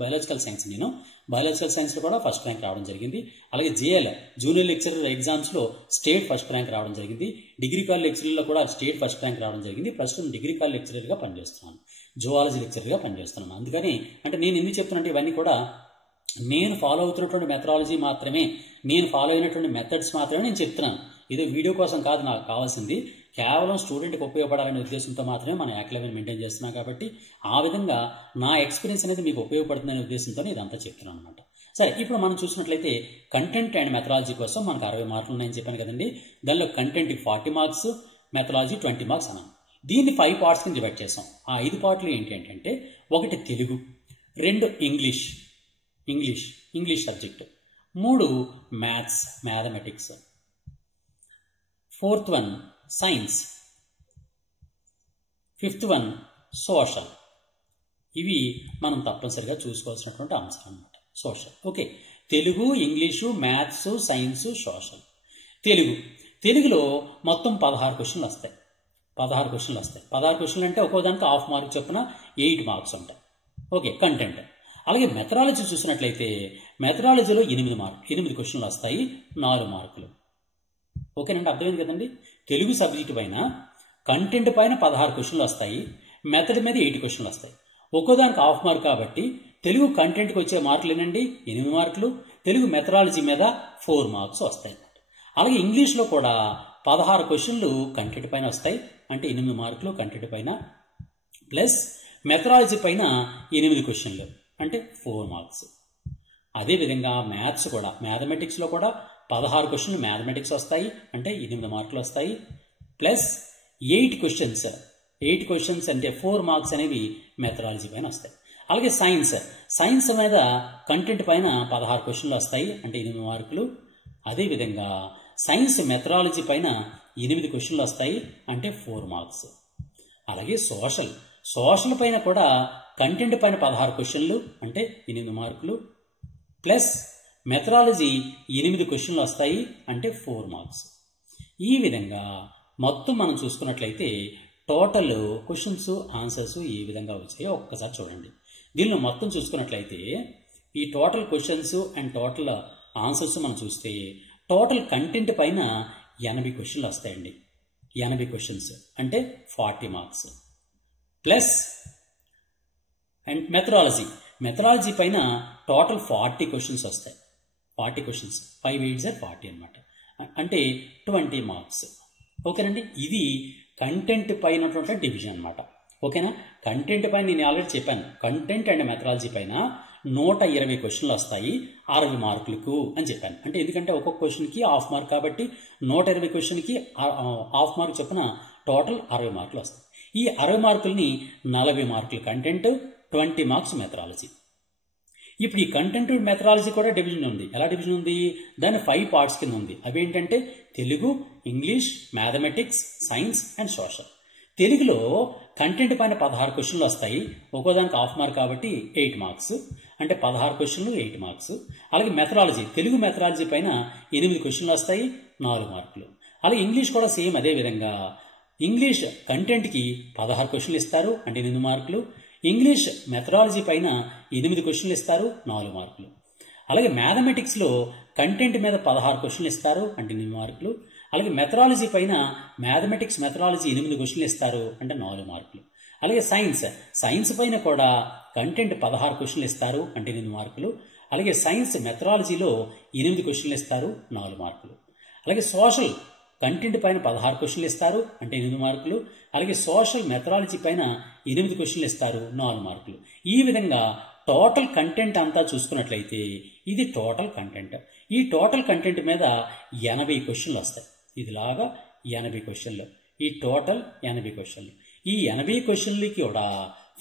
బయాలజికల్ సైన్స్, నేను బయాలజికల్ సైన్స్లో కూడా ఫస్ట్ ర్యాంక్ రావడం జరిగింది. అలాగే JL జూనియర్ లెక్చరర్ ఎగ్జామ్స్లో స్టేట్ ఫస్ట్ ర్యాంక్ రావడం జరిగింది. డిగ్రీ కాలేజ్ లెక్చరర్లో కూడా స్టేట్ ఫస్ట్ ర్యాంక్ రావడం జరిగింది. ప్రస్తుతం డిగ్రీ కాలేజ్ లెక్చరర్గా పనిచేస్తున్నాను, జువాలజీ లెక్చరర్గా పనిచేస్తున్నాను. అందుకని అంటే నేను ఎందుకు చెప్తున్నానంటే ఇవన్నీ కూడా నేను ఫాలో అవుతున్నటువంటి మెథడాలజీ మాత్రమే, నేను ఫాలో అయినటువంటి మెథడ్స్ మాత్రమే నేను చెప్తున్నాను. ఇది వీడియో కోసం కాదు నాకు కావాల్సింది, కేవలం స్టూడెంట్కి ఉపయోగపడాలనే ఉద్దేశంతో మాత్రమే మనం యాక్ లెవెల్ మెయింటైన్ చేస్తున్నాం. కాబట్టి ఆ విధంగా నా ఎక్స్పీరియన్స్ అనేది మీకు ఉపయోగపడుతుందనే ఉద్దేశంతో ఇదంతా చెప్తున్నాను అనమాట. సరే, ఇప్పుడు మనం చూసినట్లయితే కంటెంట్ అండ్ మెథడాలజీ కోసం మనకు 60 మార్కులు ఉన్నాయని చెప్పాను కదండి. దానిలో కంటెంట్కి 40 మార్క్స్, మెథడాలజీ 20 మార్క్స్ అన్నాను. దీన్ని 5 పార్ట్స్ కింద డివైడ్ చేసాం. ఆ 5 పార్ట్లు ఏంటి అంటే 1 Telugu, 2 English subject, 3 maths mathematics, 4th one science, 5th one social. ఇవి మనం తప్పనిసరిగా చూసుకోవాల్సినటువంటి అంశాలు అన్నమాట. Social. Okay, Telugu, English, maths, science, social. తెలుగులో మొత్తం 16 క్వశ్చన్లు వస్తాయి. 16 క్వశ్చన్లు అంటే ఒక్కో దానికి హాఫ్ మార్క్ చొప్పున 8 మార్క్స్ ఉంటాయి. Okay, content. అలాగే మెథడాలజీ చూసినట్లయితే మెథడాలజీలో 8 క్వశ్చన్లు వస్తాయి, 4 మార్కులు. ఓకేనండి, అర్థమైంది కదండి. తెలుగు సబ్జెక్టు పైన కంటెంట్ పైన 16 క్వశ్చన్లు వస్తాయి, మెథడ్ మీద 8 క్వశ్చన్లు వస్తాయి. ఒక్కో దానికి హాఫ్ మార్క్ కాబట్టి తెలుగు కంటెంట్కి వచ్చే మార్కులు ఏనండి 8 మార్కులు, తెలుగు మెథడాలజీ మీద 4 మార్క్స్ వస్తాయి. అలాగే ఇంగ్లీష్లో కూడా 16 క్వశ్చన్లు కంటెంట్ పైన వస్తాయి, అంటే 8 మార్కులు కంటెంట్ పైన, ప్లస్ మెథడాలజీ పైన 8 క్వశ్చన్లు అంటే 4 మార్క్స్. అదేవిధంగా మ్యాథ్స్ కూడా, మ్యాథమెటిక్స్లో కూడా 16 క్వశ్చన్లు మ్యాథమెటిక్స్ వస్తాయి, అంటే 8 మార్కులు వస్తాయి, ప్లస్ 8 క్వశ్చన్స్ అంటే 4 మార్క్స్ అనేవి మెథడాలజీ పైన వస్తాయి. అలాగే సైన్స్ మీద కంటెంట్ పైన 16 క్వశ్చన్లు వస్తాయి, అంటే 8 మార్కులు. అదేవిధంగా సైన్స్ మెథడాలజీ పైన 8 క్వశ్చన్లు వస్తాయి, అంటే 4 మార్క్స్. అలాగే సోషల్ పైన కూడా కంటెంట్ పైన 16 క్వశ్చన్లు అంటే 8 మార్కులు, ప్లస్ మెథడాలజీ 8 క్వశ్చన్లు వస్తాయి, అంటే 4 మార్క్స్. ఈ విధంగా మొత్తం మనం చూసుకున్నట్లయితే టోటల్ క్వశ్చన్స్ ఆన్సర్స్ ఏ విధంగా వచ్చాయో ఒక్కసారి చూడండి. దీనిలో మొత్తం చూసుకున్నట్లయితే ఈ total questions and total answers మనం చూస్తే టోటల్ కంటెంట్ పైన 80 క్వశ్చన్లు వస్తాయండి. 80 క్వశ్చన్స్ అంటే 40 మార్క్స్. ప్లస్ అండ్ మెథడాలజీ పైన టోటల్ 40 క్వశ్చన్స్ వస్తాయి. 40 క్వశ్చన్స్ 5 8 40 అనమాట, అంటే 20 మార్క్స్. ఓకేనండి, ఇది కంటెంట్ పైన డివిజన్ అనమాట. ఓకేనా, కంటెంట్ పైన నేను ఆల్రెడీ చెప్పాను, కంటెంట్ అండ్ మెథడాలజీ పైన 120 క్వశ్చన్లు వస్తాయి 60 మార్కులకు అని చెప్పాను. అంటే ఎందుకంటే ఒక్కొక్క క్వశ్చన్కి హాఫ్ మార్క్ కాబట్టి 120 క్వశ్చన్కి హాఫ్ మార్క్ చొప్పున టోటల్ 60 మార్కులు వస్తాయి. ఈ 60 మార్కుల్ని 40 మార్కులు కంటెంట్, 20 మార్క్స్ మెథడాలజీ. ఇప్పుడు ఈ కంటెంట్ మెథడాలజీ కూడా డివిజన్ ఉంది. ఎలా డివిజన్ ఉంది? దాని 5 పార్ట్స్ కింద ఉంది. అవి ఏంటంటే Telugu, English, mathematics, science and social. తెలుగులో కంటెంట్ పైన 16 క్వశ్చన్లు వస్తాయి, ఒక్కో దానికి హాఫ్ మార్క్ కాబట్టి 8 మార్క్స్, అంటే 16 క్వశ్చన్లు 8 మార్క్స్. అలాగే తెలుగు మెథడాలజీ పైన 8 క్వశ్చన్లు వస్తాయి, 4 మార్కులు. అలాగే ఇంగ్లీష్ కూడా సేమ్ అదే విధంగా, ఇంగ్లీష్ కంటెంట్కి 16 క్వశ్చన్లు ఇస్తారు, అంటే 8 మార్కులు. ఇంగ్లీష్ మెథడాలజీ పైన 8 క్వశ్చన్లు ఇస్తారు, 4 మార్కులు. అలాగే మ్యాథమెటిక్స్లో కంటెంట్ మీద 16 క్వశ్చన్లు ఇస్తారు, అంటే 8 మార్కులు. అలాగే మెథడాలజీ పైన మ్యాథమెటిక్స్ మెథడాలజీ 8 క్వశ్చన్లు ఇస్తారు, అంటే 4 మార్కులు. అలాగే సైన్స్ పైన కూడా కంటెంట్ 16 క్వశ్చన్లు ఇస్తారు, అంటే 8 మార్కులు. అలాగే సైన్స్ మెథడాలజీలో 8 క్వశ్చన్లు ఇస్తారు, 4 మార్కులు. అలాగే సోషల్ కంటెంట్ పైన 16 క్వశ్చన్లు ఇస్తారు, అంటే 8 మార్కులు. అలాగే సోషల్ మెథడాలజీ పైన 8 క్వశ్చన్లు ఇస్తారు, 4 మార్కులు. ఈ విధంగా టోటల్ కంటెంట్ అంతా చూసుకున్నట్లయితే ఇది టోటల్ కంటెంట్. ఈ టోటల్ కంటెంట్ మీద 80 క్వశ్చన్లు వస్తాయి. ఇదిలాగా 80 క్వశ్చన్లు, ఈ టోటల్ 80 క్వశ్చన్లు. ఈ 80 క్వశ్చన్లకి కూడా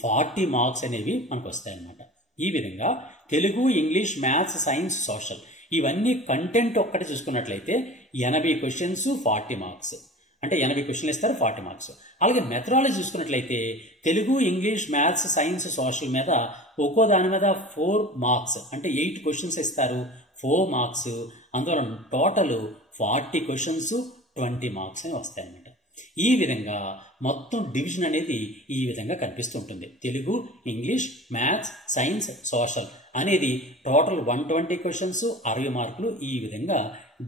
40 మార్క్స్ అనేవి మనకు వస్తాయన్నమాట. ఈ విధంగా Telugu, English, maths, science, social ఇవన్నీ కంటెంట్ ఒక్కటి చూసుకున్నట్లయితే 80 క్వశ్చన్స్ 40 మార్క్స్, అంటే 80 క్వశ్చన్లు ఇస్తారు, 40 మార్క్స్. అలాగే మెథడాలజీ చూసుకున్నట్లయితే Telugu, English, maths, science, social మీద ఒక్కో దాని మీద 4 మార్క్స్, అంటే 8 క్వశ్చన్స్ ఇస్తారు, 4 మార్క్స్. అందువల్ల టోటల్ 40 క్వశ్చన్స్ 20 మార్క్స్ అని వస్తాయన్నమాట. ఈ విధంగా మొత్తం డివిజన్ అనేది ఈ విధంగా కనిపిస్తుంటుంది. Telugu, English, maths, science, social అనేది టోటల్ 120 క్వశ్చన్స్ 60 మార్కులు ఈ విధంగా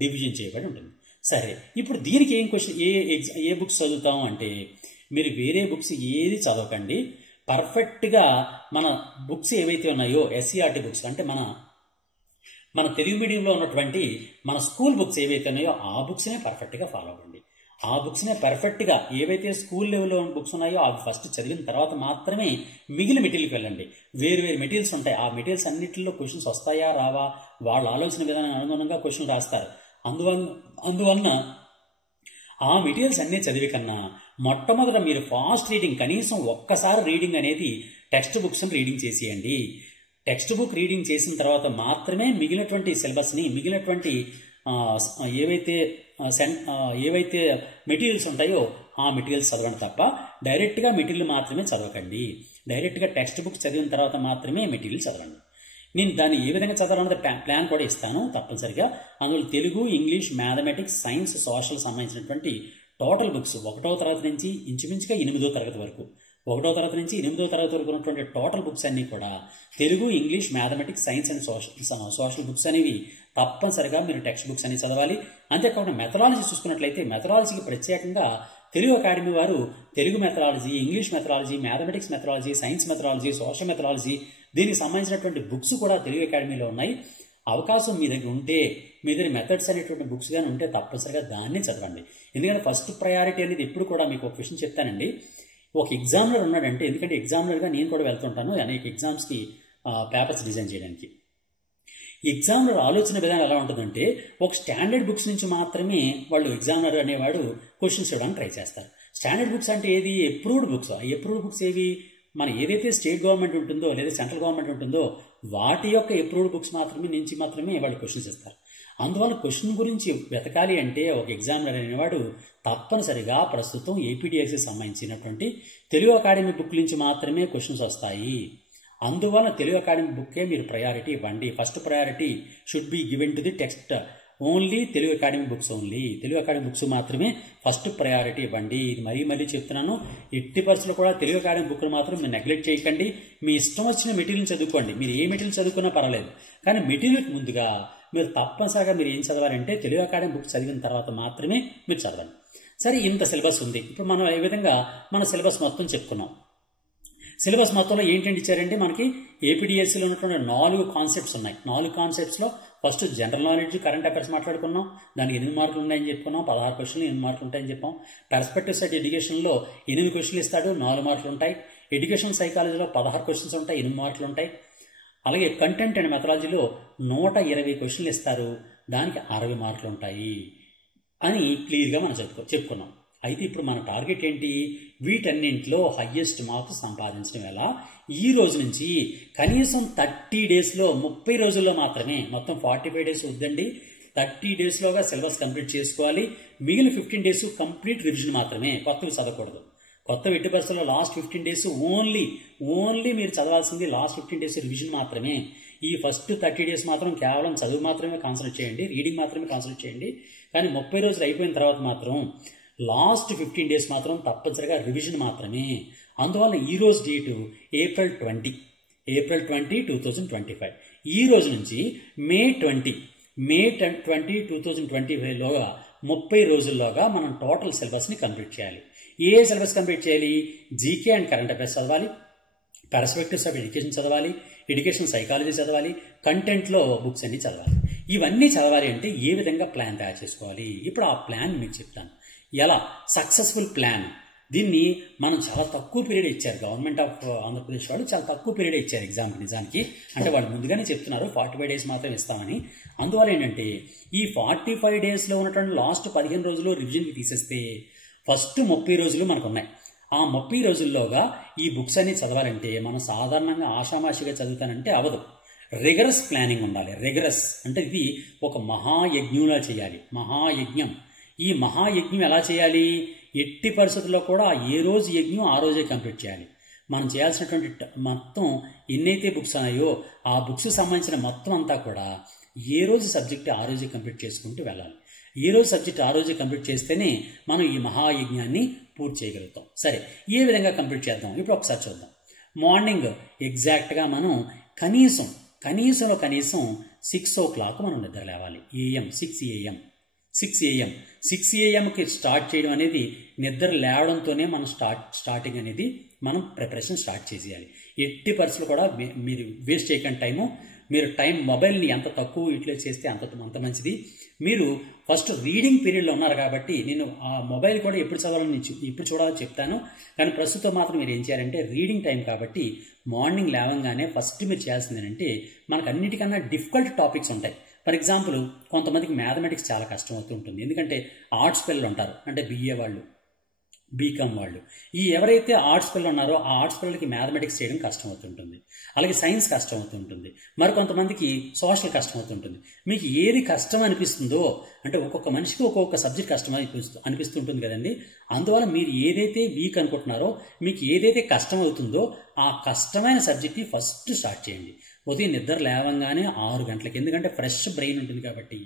డివిజన్ చేయబడి ఉంటుంది. సరే, ఇప్పుడు దీనికి ఏం క్వశ్చన్ ఏ బుక్స్ చదువుతాం అంటే మీరు వేరే బుక్స్ ఏది చదవకండి. పర్ఫెక్ట్గా మన బుక్స్ ఏవైతే ఉన్నాయో ఎస్సీఆర్టీ బుక్స్, అంటే మన తెలుగు మీడియంలో ఉన్నటువంటి మన స్కూల్ బుక్స్ ఏవైతే ఉన్నాయో ఆ బుక్స్నే పర్ఫెక్ట్గా ఫాలో అవ్వండి. ఆ బుక్స్నే పర్ఫెక్ట్గా ఏవైతే స్కూల్ లెవెల్లో బుక్స్ ఉన్నాయో అవి ఫస్ట్ చదివిన తర్వాత మాత్రమే మిగిలిన మెటీరియల్కి వెళ్ళండి. వేరు మెటీరియల్స్ ఉంటాయి, ఆ మెటీరియల్స్ అన్నింటిలో క్వశ్చన్స్ వస్తాయా రావా వాళ్ళ ఆలోచన విధానం అనుగుణంగా క్వశ్చన్ రాస్తారు. అందువలన ఆ మెటీరియల్స్ అన్నీ చదివి కన్నా మొట్టమొదట మీరు ఫాస్ట్ రీడింగ్, కనీసం ఒక్కసారి రీడింగ్ అనేది టెక్స్ట్ బుక్స్ని రీడింగ్ చేసేయండి. టెక్స్ట్ బుక్ రీడింగ్ చేసిన తర్వాత మాత్రమే మిగిలినటువంటి సిలబస్ని, మిగిలినటువంటి ఏవైతే మెటీరియల్స్ ఉంటాయో ఆ మెటీరియల్స్ చదవండి తప్ప డైరెక్ట్గా మెటీరియల్ మాత్రమే చదవకండి. డైరెక్ట్గా టెక్స్ట్ బుక్ చదివిన తర్వాత మాత్రమే మెటీరియల్ చదవండి. నేను దాన్ని ఏ విధంగా చదవాలన్నది ప్లాన్ కూడా ఇస్తాను తప్పనిసరిగా. అందులో Telugu, English, mathematics, science, social సంబంధించినటువంటి టోటల్ బుక్స్ 1వ తరగతి నుంచి ఇంచుమించుగా 8వ తరగతి వరకు, 1వ తరగతి నుంచి 8వ తరగతి వరకు ఉన్నటువంటి టోటల్ బుక్స్ అన్నీ కూడా Telugu, English, mathematics, science and social books అనేవి తప్పనిసరిగా మీరు టెక్స్ట్ బుక్స్ అని చదవాలి. అంతేకాకుండా మెథడాలజీ చూసుకున్నట్లయితే మెథడాలజీకి ప్రత్యేకంగా తెలుగు అకాడమీ వారు Telugu methodology, English methodology, mathematics methodology, science methodology, social methodology, దీనికి సంబంధించినటువంటి బుక్స్ కూడా తెలుగు అకాడమీలో ఉన్నాయి. అవకాశం మీ దగ్గర ఉంటే, మీ దగ్గర మెథడ్స్ అనేటువంటి బుక్స్ కానీ ఉంటే తప్పనిసరిగా దాన్ని చదవండి. ఎందుకంటే ఫస్ట్ ప్రయారిటీ అనేది ఎప్పుడు కూడా మీకు ఒక విషయం చెప్తానండి. ఒక ఎగ్జామినర్ ఉన్నాడంటే, ఎందుకంటే ఎగ్జామినర్గా నేను కూడా వెళ్తుంటాను అనేక ఎగ్జామ్స్కి పేపర్స్ డిజైన్ చేయడానికి. ఎగ్జామినర్ ఆలోచన విధానం ఎలా ఉంటుందంటే, ఒక స్టాండర్డ్ బుక్స్ నుంచి మాత్రమే వాళ్ళు ఎగ్జామినర్ అనేవాడు క్వశ్చన్స్ ఇవ్వడానికి ట్రై చేస్తారు. స్టాండర్డ్ బుక్స్ అంటే ఏది? Approved books. అప్రూవ్డ్ బుక్స్ ఏవి? మన ఏదైతే స్టేట్ గవర్నమెంట్ ఉంటుందో లేదా సెంట్రల్ గవర్నమెంట్ ఉంటుందో వాటి యొక్క అప్రూవ్డ్ బుక్స్ మాత్రమే వాళ్ళు క్వశ్చన్స్ ఇస్తారు. అందువల్ల క్వశ్చన్ గురించి వెతకాలి అంటే ఒక ఎగ్జామినర్ అనేవాడు తప్పనిసరిగా ప్రస్తుతం ఏపీడిఎస్కి సంబంధించినటువంటి తెలుగు అకాడమీ బుక్ నుంచి మాత్రమే క్వశ్చన్స్ వస్తాయి. అందువల్ల తెలుగు అకాడమీ బుక్కే మీరు ప్రయారిటీ ఇవ్వండి. First priority should be given to the text only, Telugu academy books only. Telugu academy books మాత్రమే ఫస్ట్ ప్రయారిటీ ఇవ్వండి. ఇది మరీ చెప్తున్నాను. ఎట్టి పరిస్థితుల్లో కూడా తెలుగు అకాడమీ బుక్ను మాత్రం మీరు నెగ్లెక్ట్ చేయకండి. మీ ఇష్టం వచ్చిన మెటీరియల్ చదువుకోండి. మీరు ఏ మెటీరియల్ చదువుకున్నా పర్వాలేదు, కానీ మెటీరియల్కి ముందుగా మీరు తప్పనిసరిగా మీరు ఏం చదవాలంటే తెలుగు అకాడమీ బుక్ చదివిన తర్వాత మాత్రమే మీరు చదవండి. సరే, ఇంత సిలబస్ ఉంది. ఇప్పుడు మనం ఏ విధంగా మన సిలబస్ మొత్తం చెప్పుకున్నాం. సిలబస్ మొత్తంలో ఏంటంటే ఇచ్చారంటే మనకి ఏపీడిఎస్సీలో ఉన్నటువంటి 4 కాన్సెప్ట్స్ ఉన్నాయి. 4 కాన్సెప్ట్స్లో first general knowledge, current affairs మాట్లాడుకున్నాం. దానికి 8 మార్కులు ఉన్నాయని చెప్పుకున్నాం. 16 క్వశ్చన్లు 8 మార్కులు ఉంటాయని చెప్పాం. పర్స్పెక్టివ్ సెట్ ఎడ్యుకేషన్లో 8 క్వశ్చన్లు ఇస్తాడు, 4 మార్కులు ఉంటాయి. ఎడ్యుకేషన్ సైకాలజీలో 16 క్వశ్చన్స్ ఉంటాయి, 8 మార్కులు ఉంటాయి. అలాగే కంటెంట్ అండ్ మెథడాలజీలో 120 క్వశ్చన్లు ఇస్తారు, దానికి 60 మార్కులు ఉంటాయి అని క్లియర్గా మనం చెప్పుకున్నాం. అయితే ఇప్పుడు మన టార్గెట్ ఏంటి? వీటన్నింటిలో హయ్యెస్ట్ మార్క్స్ సంపాదించడం ఎలా? ఈ రోజు నుంచి కనీసం 30 డేస్లో 30 రోజుల్లో మాత్రమే, మొత్తం 45 డేస్ వద్దండి, 30 డేస్లోగా సిలబస్ కంప్లీట్ చేసుకోవాలి. మిగిలిన 15 డేస్ కంప్లీట్ రివిజన్ మాత్రమే, కొత్తవి చదవకూడదు. కొత్త ఎట్టి పరిస్థితుల్లో లాస్ట్ 15 డేస్ ఓన్లీ మీరు చదవాల్సింది లాస్ట్ 15 డేస్ రివిజన్ మాత్రమే. ఈ ఫస్ట్ 30 డేస్ మాత్రం కేవలం చదువు మాత్రమే కాన్సన్ట్రేట్ చేయండి, రీడింగ్ మాత్రమే కాన్సన్ట్రేట్ చేయండి. కానీ 30 రోజులు అయిపోయిన తర్వాత మాత్రం లాస్ట్ 15 డేస్ మాత్రం తప్పనిసరిగా రివిజన్ మాత్రమే. అందువల్ల ఈ రోజు డేటు ఏప్రిల్ 20, 2025. ఈ రోజు నుంచి మే 20, 2025లోగా 30 రోజుల్లోగా మనం టోటల్ సిలబస్ని కంప్లీట్ చేయాలి. ఏ సిలబస్ కంప్లీట్ చేయాలి? జీకే అండ్ కరెంట్ అఫైర్స్ చదవాలి, పర్స్పెక్టివ్స్ ఆఫ్ ఎడ్యుకేషన్ చదవాలి, ఎడ్యుకేషన్ సైకాలజీ చదవాలి, కంటెంట్లో బుక్స్ అన్ని చదవాలి. ఇవన్నీ చదవాలి అంటే ఏ విధంగా ప్లాన్ తయారు చేసుకోవాలి? ఇప్పుడు ఆ ప్లాన్ మీకు చెప్తాను. ఎలా సక్సెస్ఫుల్ ప్లాన్. దీన్ని మనం చాలా తక్కువ పీరియడ్ ఇచ్చారు. గవర్నమెంట్ ఆఫ్ ఆంధ్రప్రదేశ్ వాళ్ళు చాలా తక్కువ పీరియడ్ ఇచ్చారు ఎగ్జామ్కి. నిజానికి అంటే వాళ్ళు ముందుగానే చెప్తున్నారు 45 డేస్ మాత్రం ఇస్తామని. అందువల్ల ఏంటంటే ఈ 45 డేస్లో ఉన్నటువంటి లాస్ట్ 15 రోజులు రివిజన్కి తీసేస్తే ఫస్ట్ 30 రోజులు మనకు ఉన్నాయి. ఆ 30 రోజుల్లోగా ఈ బుక్స్ అన్ని చదవాలంటే మనం సాధారణంగా ఆషామాషిగా చదువుతానంటే అవదు. రిగరస్ ప్లానింగ్ ఉండాలి. రిగరస్ అంటే ఇది ఒక మహాయజ్ఞంలా చేయాలి. మహాయజ్ఞం. ఈ మహాయజ్ఞం ఎలా చేయాలి? ఎట్టి పరిస్థితుల్లో కూడా ఏ రోజు యజ్ఞం ఆ రోజే కంప్లీట్ చేయాలి. మనం చేయాల్సినటువంటి మొత్తం ఎన్నైతే బుక్స్ ఉన్నాయో ఆ బుక్స్ సంబంధించిన మొత్తం అంతా కూడా ఏ రోజు సబ్జెక్ట్ ఆ రోజే కంప్లీట్ చేసుకుంటూ వెళ్ళాలి. ఏ రోజు సబ్జెక్ట్ ఆ రోజే కంప్లీట్ చేస్తేనే మనం ఈ మహాయజ్ఞాన్ని పూర్తి చేయగలుగుతాం. సరే, ఏ విధంగా కంప్లీట్ చేద్దాం ఇప్పుడు ఒకసారి చూద్దాం. మార్నింగ్ ఎగ్జాక్ట్గా మనం కనీసం 6 o'clock మనం నిద్ర లేవాలి. AM 6 AM స్టార్ట్ చేయడం అనేది నిద్ర లేవడంతోనే మనం స్టార్టింగ్ అనేది మనం ప్రిపరేషన్ స్టార్ట్ చేసేయాలి. ఎట్టి పరిస్థితులు కూడా మీరు వేస్ట్ చేయకండి టైము. మీరు మొబైల్ని ఎంత తక్కువ యూటిలైజ్ చేస్తే అంత మంచిది. మీరు ఫస్ట్ రీడింగ్ పీరియడ్లో ఉన్నారు కాబట్టి నేను ఆ మొబైల్ కూడా ఎప్పుడు చూడాలని చెప్తాను. కానీ ప్రస్తుతం మాత్రం మీరు ఏం చేయాలంటే రీడింగ్ టైం కాబట్టి మార్నింగ్ లేవగానే ఫస్ట్ మీరు చేయాల్సింది ఏంటంటే మనకు అన్నిటికన్నా డిఫికల్ట్ టాపిక్స్ ఉంటాయి. ఫర్ ఎగ్జాంపుల్ కొంతమందికి మ్యాథమెటిక్స్ చాలా కష్టం అవుతూ ఉంటుంది. ఎందుకంటే ఆర్ట్స్ పిల్లలు ఉంటారు, అంటే BA వాళ్ళు, బీకామ్ వాళ్ళు. ఈ ఎవరైతే ఆర్ట్స్ పిల్లలు ఉన్నారో ఆ ఆర్ట్స్ పిల్లలకి మ్యాథమెటిక్స్ చేయడం కష్టం అవుతుంటుంది, అలాగే సైన్స్ కష్టం అవుతుంటుంది, మరికొంతమందికి సోషల్ కష్టం అవుతుంటుంది. మీకు ఏది కష్టం అనిపిస్తుందో, అంటే ఒక్కొక్క మనిషికి ఒక్కొక్క సబ్జెక్ట్ కష్టం అనిపిస్తుంటుంది కదండి. అందువల్ల మీరు ఏదైతే వీక్ అనుకుంటున్నారో, మీకు ఏదైతే కష్టం అవుతుందో ఆ కష్టమైన సబ్జెక్ట్ని ఫస్ట్ స్టార్ట్ చేయండి. ఉదయం నిద్ర లేవంగానే 6 గంటలకి, ఎందుకంటే ఫ్రెష్ బ్రెయిన్ ఉంటుంది కాబట్టి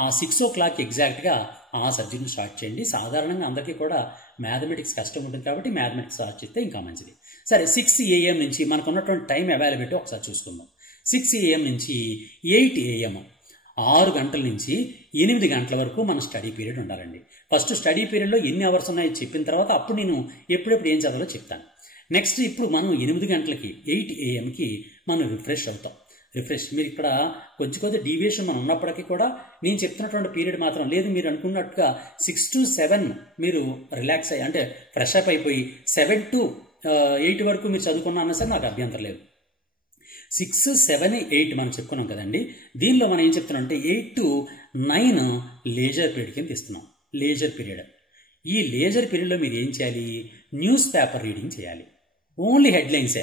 ఆ 6 o'clock ఎగ్జాక్ట్గా ఆ సబ్జెక్ట్ని స్టార్ట్ చేయండి. సాధారణంగా అందరికీ కూడా మ్యాథమెటిక్స్ కష్టం ఉంటుంది కాబట్టి మ్యాథమెటిక్స్ స్టార్ట్ చేస్తే ఇంకా మంచిది. సరే, 6 AM నుంచి మనకు ఉన్నటువంటి టైం అవైలబిలిటీ ఒకసారి చూసుకుందాం. 6 AM నుంచి 8 AM 6 గంటల నుంచి 8 గంటల వరకు మన స్టడీ పీరియడ్ ఉండాలండి. ఫస్ట్ స్టడీ పీరియడ్లో ఎన్ని అవర్స్ ఉన్నాయో చెప్పిన తర్వాత అప్పుడు నేను ఎప్పుడెప్పుడు ఏం చదవాలో చెప్తాను. నెక్స్ట్ ఇప్పుడు మనం 8 గంటలకి 8 AMకి మనం రిఫ్రెష్ అవుతాం. మీరు ఇక్కడ కొద్ది డీవియేషన్ మనం ఉన్నప్పటికీ కూడా నేను చెప్తున్నటువంటి పీరియడ్ మాత్రం లేదు. మీరు అనుకున్నట్టుగా 6 to 7 మీరు రిలాక్స్ అయ్యి, అంటే ఫ్రెష్ అప్ అయిపోయి 7 to 8 వరకు మీరు చదువుకున్నా సరే నాకు అభ్యంతరం లేదు. 6, 7, 8 మనం చెప్పుకున్నాం కదండి. దీనిలో మనం ఏం చెప్తున్నాం అంటే 8 to 9 లేజర్ పీరియడ్ కింద ఇస్తున్నాం. Laser period. ఈ లేజర్ పీరియడ్లో మీరు ఏం చేయాలి? న్యూస్ పేపర్ రీడింగ్ చేయాలి. ఓన్లీ హెడ్లైన్సే.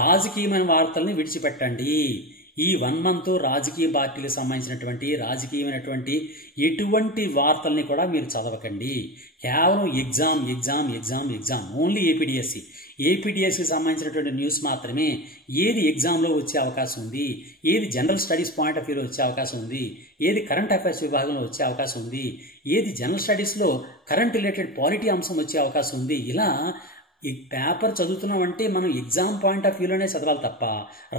రాజకీయమైన వార్తల్ని విడిచిపెట్టండి. ఈ 1 month రాజకీయ పార్టీలకు సంబంధించినటువంటి రాజకీయమైనటువంటి ఎటువంటి వార్తల్ని కూడా మీరు చదవకండి. కేవలం ఎగ్జామ్ ఓన్లీ ఏపీడిఎస్సికి సంబంధించినటువంటి న్యూస్ మాత్రమే. ఏది ఎగ్జామ్లో వచ్చే అవకాశం ఉంది, ఏది జనరల్ స్టడీస్ పాయింట్ ఆఫ్ వ్యూలో వచ్చే అవకాశం ఉంది, ఏది కరెంట్ అఫైర్స్ విభాగంలో వచ్చే అవకాశం ఉంది, ఏది జనరల్ స్టడీస్లో కరెంట్ రిలేటెడ్ పాలిటీ అంశం వచ్చే అవకాశం ఉంది. ఇలా ఈ పేపర్ చదువుతున్నామంటే మనం ఎగ్జామ్ పాయింట్ ఆఫ్ వ్యూలోనే చదవాలి తప్ప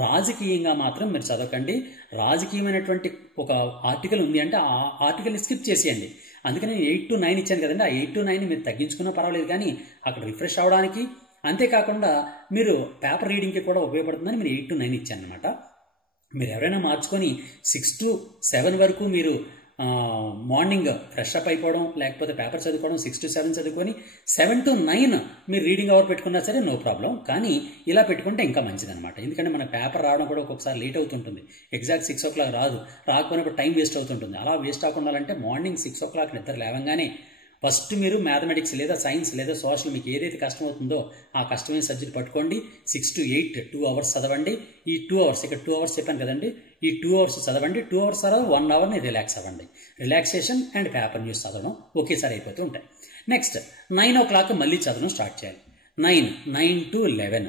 రాజకీయంగా మాత్రం మీరు చదవకండి. రాజకీయమైనటువంటి ఒక ఆర్టికల్ ఉంది అంటే ఆ ఆర్టికల్ని స్కిప్ చేసేయండి. అందుకని నేను 8 to 9 ఇచ్చాను కదండి. ఆ 8 to 9 మీరు తగ్గించుకున్నా పర్వాలేదు, కానీ అక్కడ రిఫ్రెష్ అవడానికి, అంతేకాకుండా మీరు పేపర్ రీడింగ్కి కూడా ఉపయోగపడుతుందని మీరు 8 to 9 ఇచ్చాను అనమాట. మీరు ఎవరైనా మార్చుకొని 6 to 7 వరకు మీరు మార్నింగ్ ఫ్రెష్ అప్ అయిపోవడం, లేకపోతే పేపర్ చదువుకోవడం, 6 to 7 చదువుకొని 7 to 9 మీరు రీడింగ్ అవర్ పెట్టుకున్నా సరే నో ప్రాబ్లం. కానీ ఇలా పెట్టుకుంటే ఇంకా మంచిదనమాట. ఎందుకంటే మన పేపర్ రావడం కూడా ఒక్కొక్కసారి లేట్ అవుతుంటుంది. ఎగ్జాక్ట్ 6 o'clock రాకపోయినప్పుడు టైం వేస్ట్ అవుతుంటుంది. అలా వేస్ట్ అవ్వకుండా అంటే మార్నింగ్ 6 o'clock నిద్ర లేవంగానే ఫస్ట్ మీరు మ్యాథమెటిక్స్ లేదా సైన్స్ లేదా సోషల్ మీకు ఏదైతే కష్టమవుతుందో ఆ కష్టమైన సబ్జెక్ట్ పట్టుకోండి. 6 to 8 2 hours చదవండి. ఈ 2 hours ఇక్కడ 2 hours చెప్పాను కదండి, ఈ 2 hours చదవండి. 2 hours తర్వాత 1 hourని రిలాక్స్ అవ్వండి. రిలాక్సేషన్ అండ్ పేపర్ న్యూస్ చదవడం ఒకేసారి అయిపోతూ ఉంటాయి. నెక్స్ట్ 9 o'clock మళ్ళీ చదవడం స్టార్ట్ చేయాలి. 9 to 11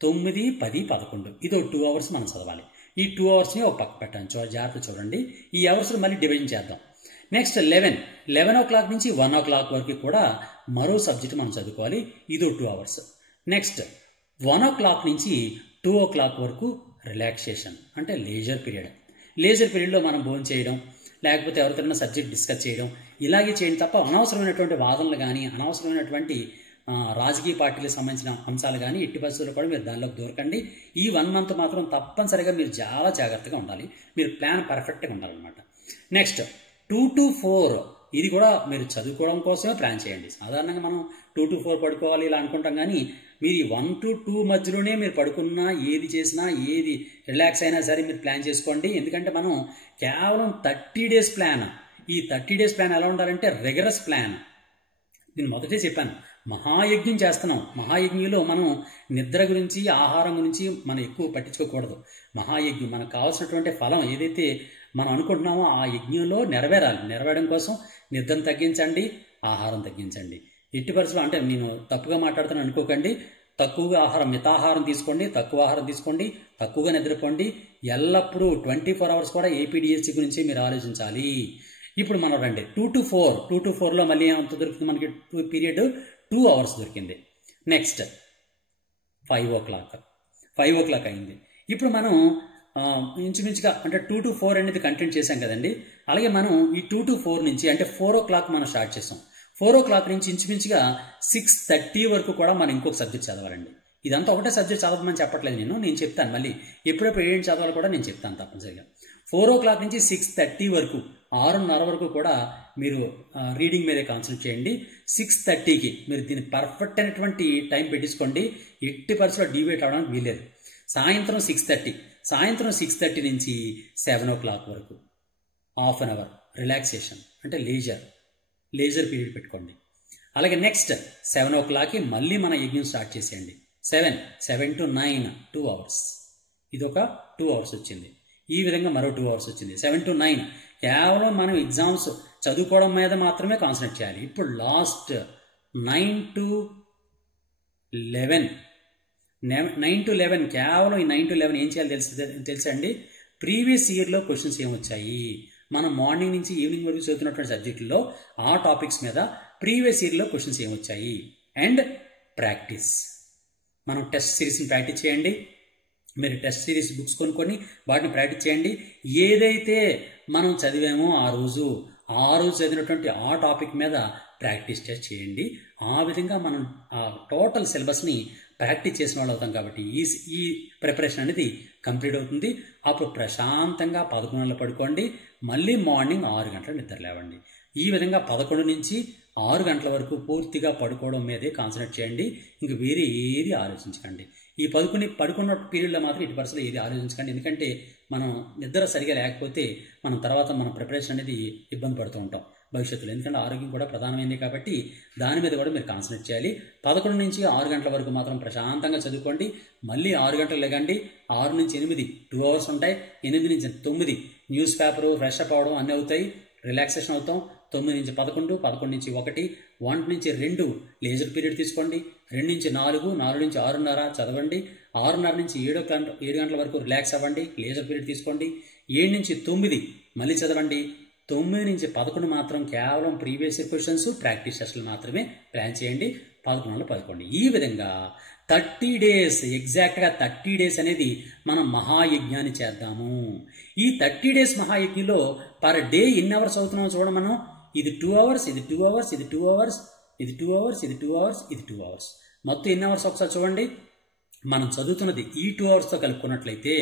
9, 10, 11 ఇదో 2 hours మనం చదవాలి. ఈ 2 hoursని ఒక పక్క పెట్టాను. జాగ్రత్త చూడండి. ఈ అవర్స్ మళ్ళీ డివిజన్ చేద్దాం. నెక్స్ట్ 11 o'clock నుంచి 1 o'clock వరకు కూడా మరో సబ్జెక్ట్ మనం చదువుకోవాలి. ఇదో 2 hours. నెక్స్ట్ 1 o'clock నుంచి 2 o'clock వరకు రిలాక్సేషన్ అంటే లేజర్ పీరియడ్. లేజర్ పీరియడ్లో మనం భోజనం చేయడం, లేకపోతే ఎవరికైనా సబ్జెక్ట్ డిస్కస్ చేయడం, ఇలాగే చేయండి తప్ప అనవసరమైనటువంటి వాదనలు కానీ అనవసరమైనటువంటి రాజకీయ పార్టీలకు సంబంధించిన అంశాలు కానీ ఎట్టి పరిస్థితుల్లో కూడా మీరు దానిలోకి దూరకండి. ఈ 1 month మాత్రం తప్పనిసరిగా మీరు చాలా జాగ్రత్తగా ఉండాలి. మీరు ప్లాన్ పర్ఫెక్ట్గా ఉండాలన్నమాట. నెక్స్ట్ 2 to 4 ఇది కూడా మీరు చదువుకోవడం కోసమే ప్లాన్ చేయండి. సాధారణంగా మనం 2 to 4 పడుకోవాలి ఇలా అనుకుంటాం, కానీ మీరు 1 to 2 మధ్యలోనే మీరు పడుకున్నా, ఏది చేసినా, ఏది రిలాక్స్ అయినా సరే మీరు ప్లాన్ చేసుకోండి. ఎందుకంటే మనం కేవలం 30 days ప్లాన్. ఈ 30 days ప్లాన్ ఎలా ఉండాలంటే రెగరస్ ప్లాన్. నేను మొదటే చెప్పాను, మహాయజ్ఞం చేస్తున్నాం. మహాయజ్ఞంలో మనం నిద్ర గురించి ఆహారం గురించి మనం ఎక్కువ పట్టించుకోకూడదు. మహాయజ్ఞం మనకు కావాల్సినటువంటి ఫలం ఏదైతే మనం అనుకుంటున్నామో ఆ యజ్ఞంలో నెరవేరాలి. నెరవేరడం కోసం నిద్రను తగ్గించండి, ఆహారం తగ్గించండి. ఎట్టి పరిస్థితుల్లో అంటే నేను తప్పుగా మాట్లాడుతాను అనుకోకండి. తక్కువగా ఆహారం, మితాహారం తీసుకోండి, తక్కువ ఆహారం తీసుకోండి, తక్కువగా నిద్రపోండి. ఎల్లప్పుడూ 24 hours కూడా ఏపీడిఎస్సి గురించి మీరు ఆలోచించాలి. ఇప్పుడు మనం రండి 2 to 4లో మళ్ళీ ఎంత దొరికింది మనకి పీరియడ్ 2 hours దొరికింది. నెక్స్ట్ 5 o'clock అయింది. ఇప్పుడు మనం ఇంచుమించుగా అంటే 2 to 4 అనేది కంటెంట్ చేశాం కదండి. అలాగే మనం ఈ 2 to 4 నుంచి అంటే 4 o'clock మనం స్టార్ట్ చేసాం. 4 o'clock నుంచి ఇంచుమించుగా 6:30 వరకు కూడా మనం ఇంకొక సబ్జెక్ట్ చదవాలండి. ఇదంతా ఒకటే సబ్జెక్ట్ చదవమని చెప్పట్లేదు నేను చెప్తాను. మళ్ళీ ఎప్పుడెప్పుడు ఏం చదవాలో కూడా నేను చెప్తాను తప్పనిసరిగా. 4 o'clock నుంచి 6:30 వరకు 6:30 వరకు కూడా మీరు రీడింగ్ మీదే కాన్సన్ట్రేట్ చేయండి. 6:30కి మీరు దీన్ని పర్ఫెక్ట్ అయినటువంటి టైం పెట్టించుకోండి. ఎట్టి పరిస్థితుల్లో డీవియేట్ అవడానికి వీలేదు. సాయంత్రం 6:30 నుంచి 7 o'clock వరకు ½ an hour రిలాక్సేషన్ అంటే లేజర్ పీరియడ్ పెట్టుకోండి. అలాగే నెక్స్ట్ 7 o'clockకి మళ్ళీ మన యజ్ఞం స్టార్ట్ చేసేయండి. 7 to 9 2 hours. ఇది ఒక 2 hours వచ్చింది. ఈ విధంగా మరో 2 hours వచ్చింది. 7 to 9 కేవలం మనం ఎగ్జామ్స్ చదువుకోవడం మీద మాత్రమే కాన్సన్ట్రేట్ చేయాలి. ఇప్పుడు లాస్ట్ 9 to 11 కేవలం ఈ 9 to 11 ఏం చేయాలి తెలుసండి? ప్రీవియస్ ఇయర్లో క్వశ్చన్స్ ఏమొచ్చాయి, మనం మార్నింగ్ నుంచి ఈవినింగ్ వరకు చదువుతున్నటువంటి సబ్జెక్టుల్లో ఆ టాపిక్స్ మీద ప్రీవియస్ ఇయర్లో క్వశ్చన్స్ ఏమొచ్చాయి అండ్ ప్రాక్టీస్. మనం టెస్ట్ సిరీస్ని ప్రాక్టీస్ చేయండి. మీరు టెస్ట్ సిరీస్ బుక్స్ కొనుక్కొని వాటిని ప్రాక్టీస్ చేయండి. ఏదైతే మనం చదివామో ఆ రోజు చదివినటువంటి ఆ టాపిక్ మీద ప్రాక్టీస్ టెస్ట్ చేయండి. ఆ విధంగా మనం ఆ టోటల్ సిలబస్ని ప్రాక్టీస్ చేసిన వాళ్ళు అవుతాం కాబట్టి ఈ ప్రిపరేషన్ అనేది కంప్లీట్ అవుతుంది. అప్పుడు ప్రశాంతంగా 11 గంటలు పడుకోండి. మళ్ళీ మార్నింగ్ 6 గంటల నిద్ర లేవండి. ఈ విధంగా 11 నుంచి 6 గంటల వరకు పూర్తిగా పడుకోవడం మీదే కాన్సన్ట్రేట్ చేయండి. ఇంక వేరే ఏది ఆలోచించకండి. ఈ పడుకున్న పీరియడ్లో మాత్రం ఇటు పరిస్థితుల్లో ఏది ఆలోచించకండి. ఎందుకంటే మనం నిద్ర సరిగా లేకపోతే మనం తర్వాత మన ప్రిపరేషన్ అనేది ఇబ్బంది పడుతూ ఉంటాం భవిష్యత్తులో. ఎందుకంటే ఆరోగ్యం కూడా ప్రధానమైంది కాబట్టి దాని మీద కూడా మీరు కాన్సన్ట్రేట్ చేయాలి. 11 నుంచి 6 గంటల వరకు మాత్రం ప్రశాంతంగా చదువుకోండి. మళ్ళీ 6 గంటలు లేకండి. 6 నుంచి 8 2 hours ఉంటాయి. 8 నుంచి 9 న్యూస్ పేపరు ఫ్రెష్ అప్ అవడం అన్నీ అవుతాయి. రిలాక్సేషన్ అవుతాం. 9 నుంచి 11, 11 నుంచి 1, 1 నుంచి 2 లేజర్ పీరియడ్ తీసుకోండి. 2 నుంచి 4, 4 నుంచి 6:30 చదవండి. 6:30 నుంచి 7 గంటల వరకు రిలాక్స్ అవ్వండి, లేజర్ పీరియడ్ తీసుకోండి. 7 నుంచి 9 మళ్ళీ చదవండి. 9 నుంచి 11 మాత్రం కేవలం ప్రీవియస్ ఇయర్ క్వశ్చన్స్ ప్రాక్టీస్ టెస్టులు మాత్రమే ప్లాన్ చేయండి. 11 పడుకోండి. ఈ విధంగా 30 days ఎగ్జాక్ట్గా 30 days అనేది మనం మహాయజ్ఞాన్ని చేద్దాము. ఈ 30 days మహాయజ్ఞంలో పర్ డే ఎన్ని అవర్స్ అవుతున్నామో చూడ మనం. ఇది 2 hours, ఇది 2 hours, ఇది 2 hours, ఇది 2 hours, ఇది 2 hours, ఇది 2 hours. మొత్తం ఎన్ని అవర్స్ ఒకసారి చూడండి. మనం చదువుతున్నది ఈ 2 hours కలుపుకున్నట్లయితే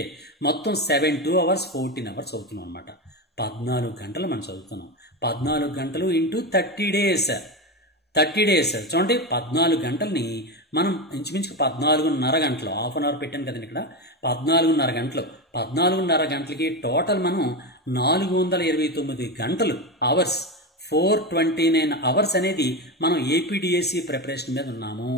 మొత్తం 7 hours 14 hours అవుతున్నాం అనమాట. 14 గంటలు మనం చదువుతున్నాం. 14 గంటలు ఇంటూ 30 days. 30 days చూడండి. 14 గంటల్ని మనం ఇంచుమించుకు 14.5 గంటలు, హాఫ్ అన్ అవర్ పెట్టాను కదండి ఇక్కడ. 14.5 గంటలు. 14.5 గంటలకి టోటల్ మనం 429 గంటలు అవర్స్, 429 hours అనేది మనం ఏపీడిఎస్సి ప్రిపరేషన్ మీద ఉన్నాము.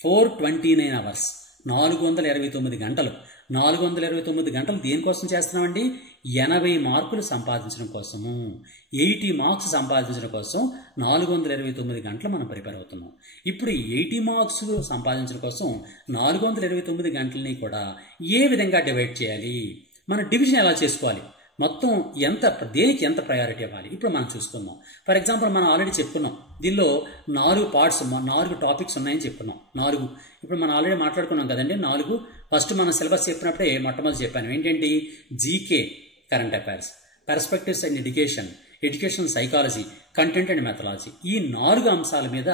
429 hours, 429 గంటలు. 429 గంటలు దేనికోసం చేస్తున్నామండి? 80 మార్కులు సంపాదించడం కోసము. 80 మార్క్స్ సంపాదించడం కోసం 429 గంటలు మనం ప్రిపేర్ అవుతున్నాం. ఇప్పుడు 80 మార్క్స్ సంపాదించడం కోసం 429 గంటలని కూడా ఏ విధంగా డివైడ్ చేయాలి, మన డివిజన్ ఎలా చేసుకోవాలి, మొత్తం దేనికి ఎంత ప్రయారిటీ ఇవ్వాలి ఇప్పుడు మనం చూసుకుందాం. ఫర్ ఎగ్జాంపుల్ మనం ఆల్రెడీ చెప్పుకున్నాం. దీనిలో 4 పార్ట్స్, 4 టాపిక్స్ ఉన్నాయని చెప్పుకున్నాం. 4 ఇప్పుడు మనం ఆల్రెడీ మాట్లాడుకున్నాం కదండి. 4 ఫస్ట్ మన సిలబస్ చెప్పినప్పుడే మొట్టమొదటి చెప్పాను. ఏంటండి? GK current affairs, perspectives and education psychology, content and methodology. ఈ 4 అంశాల మీద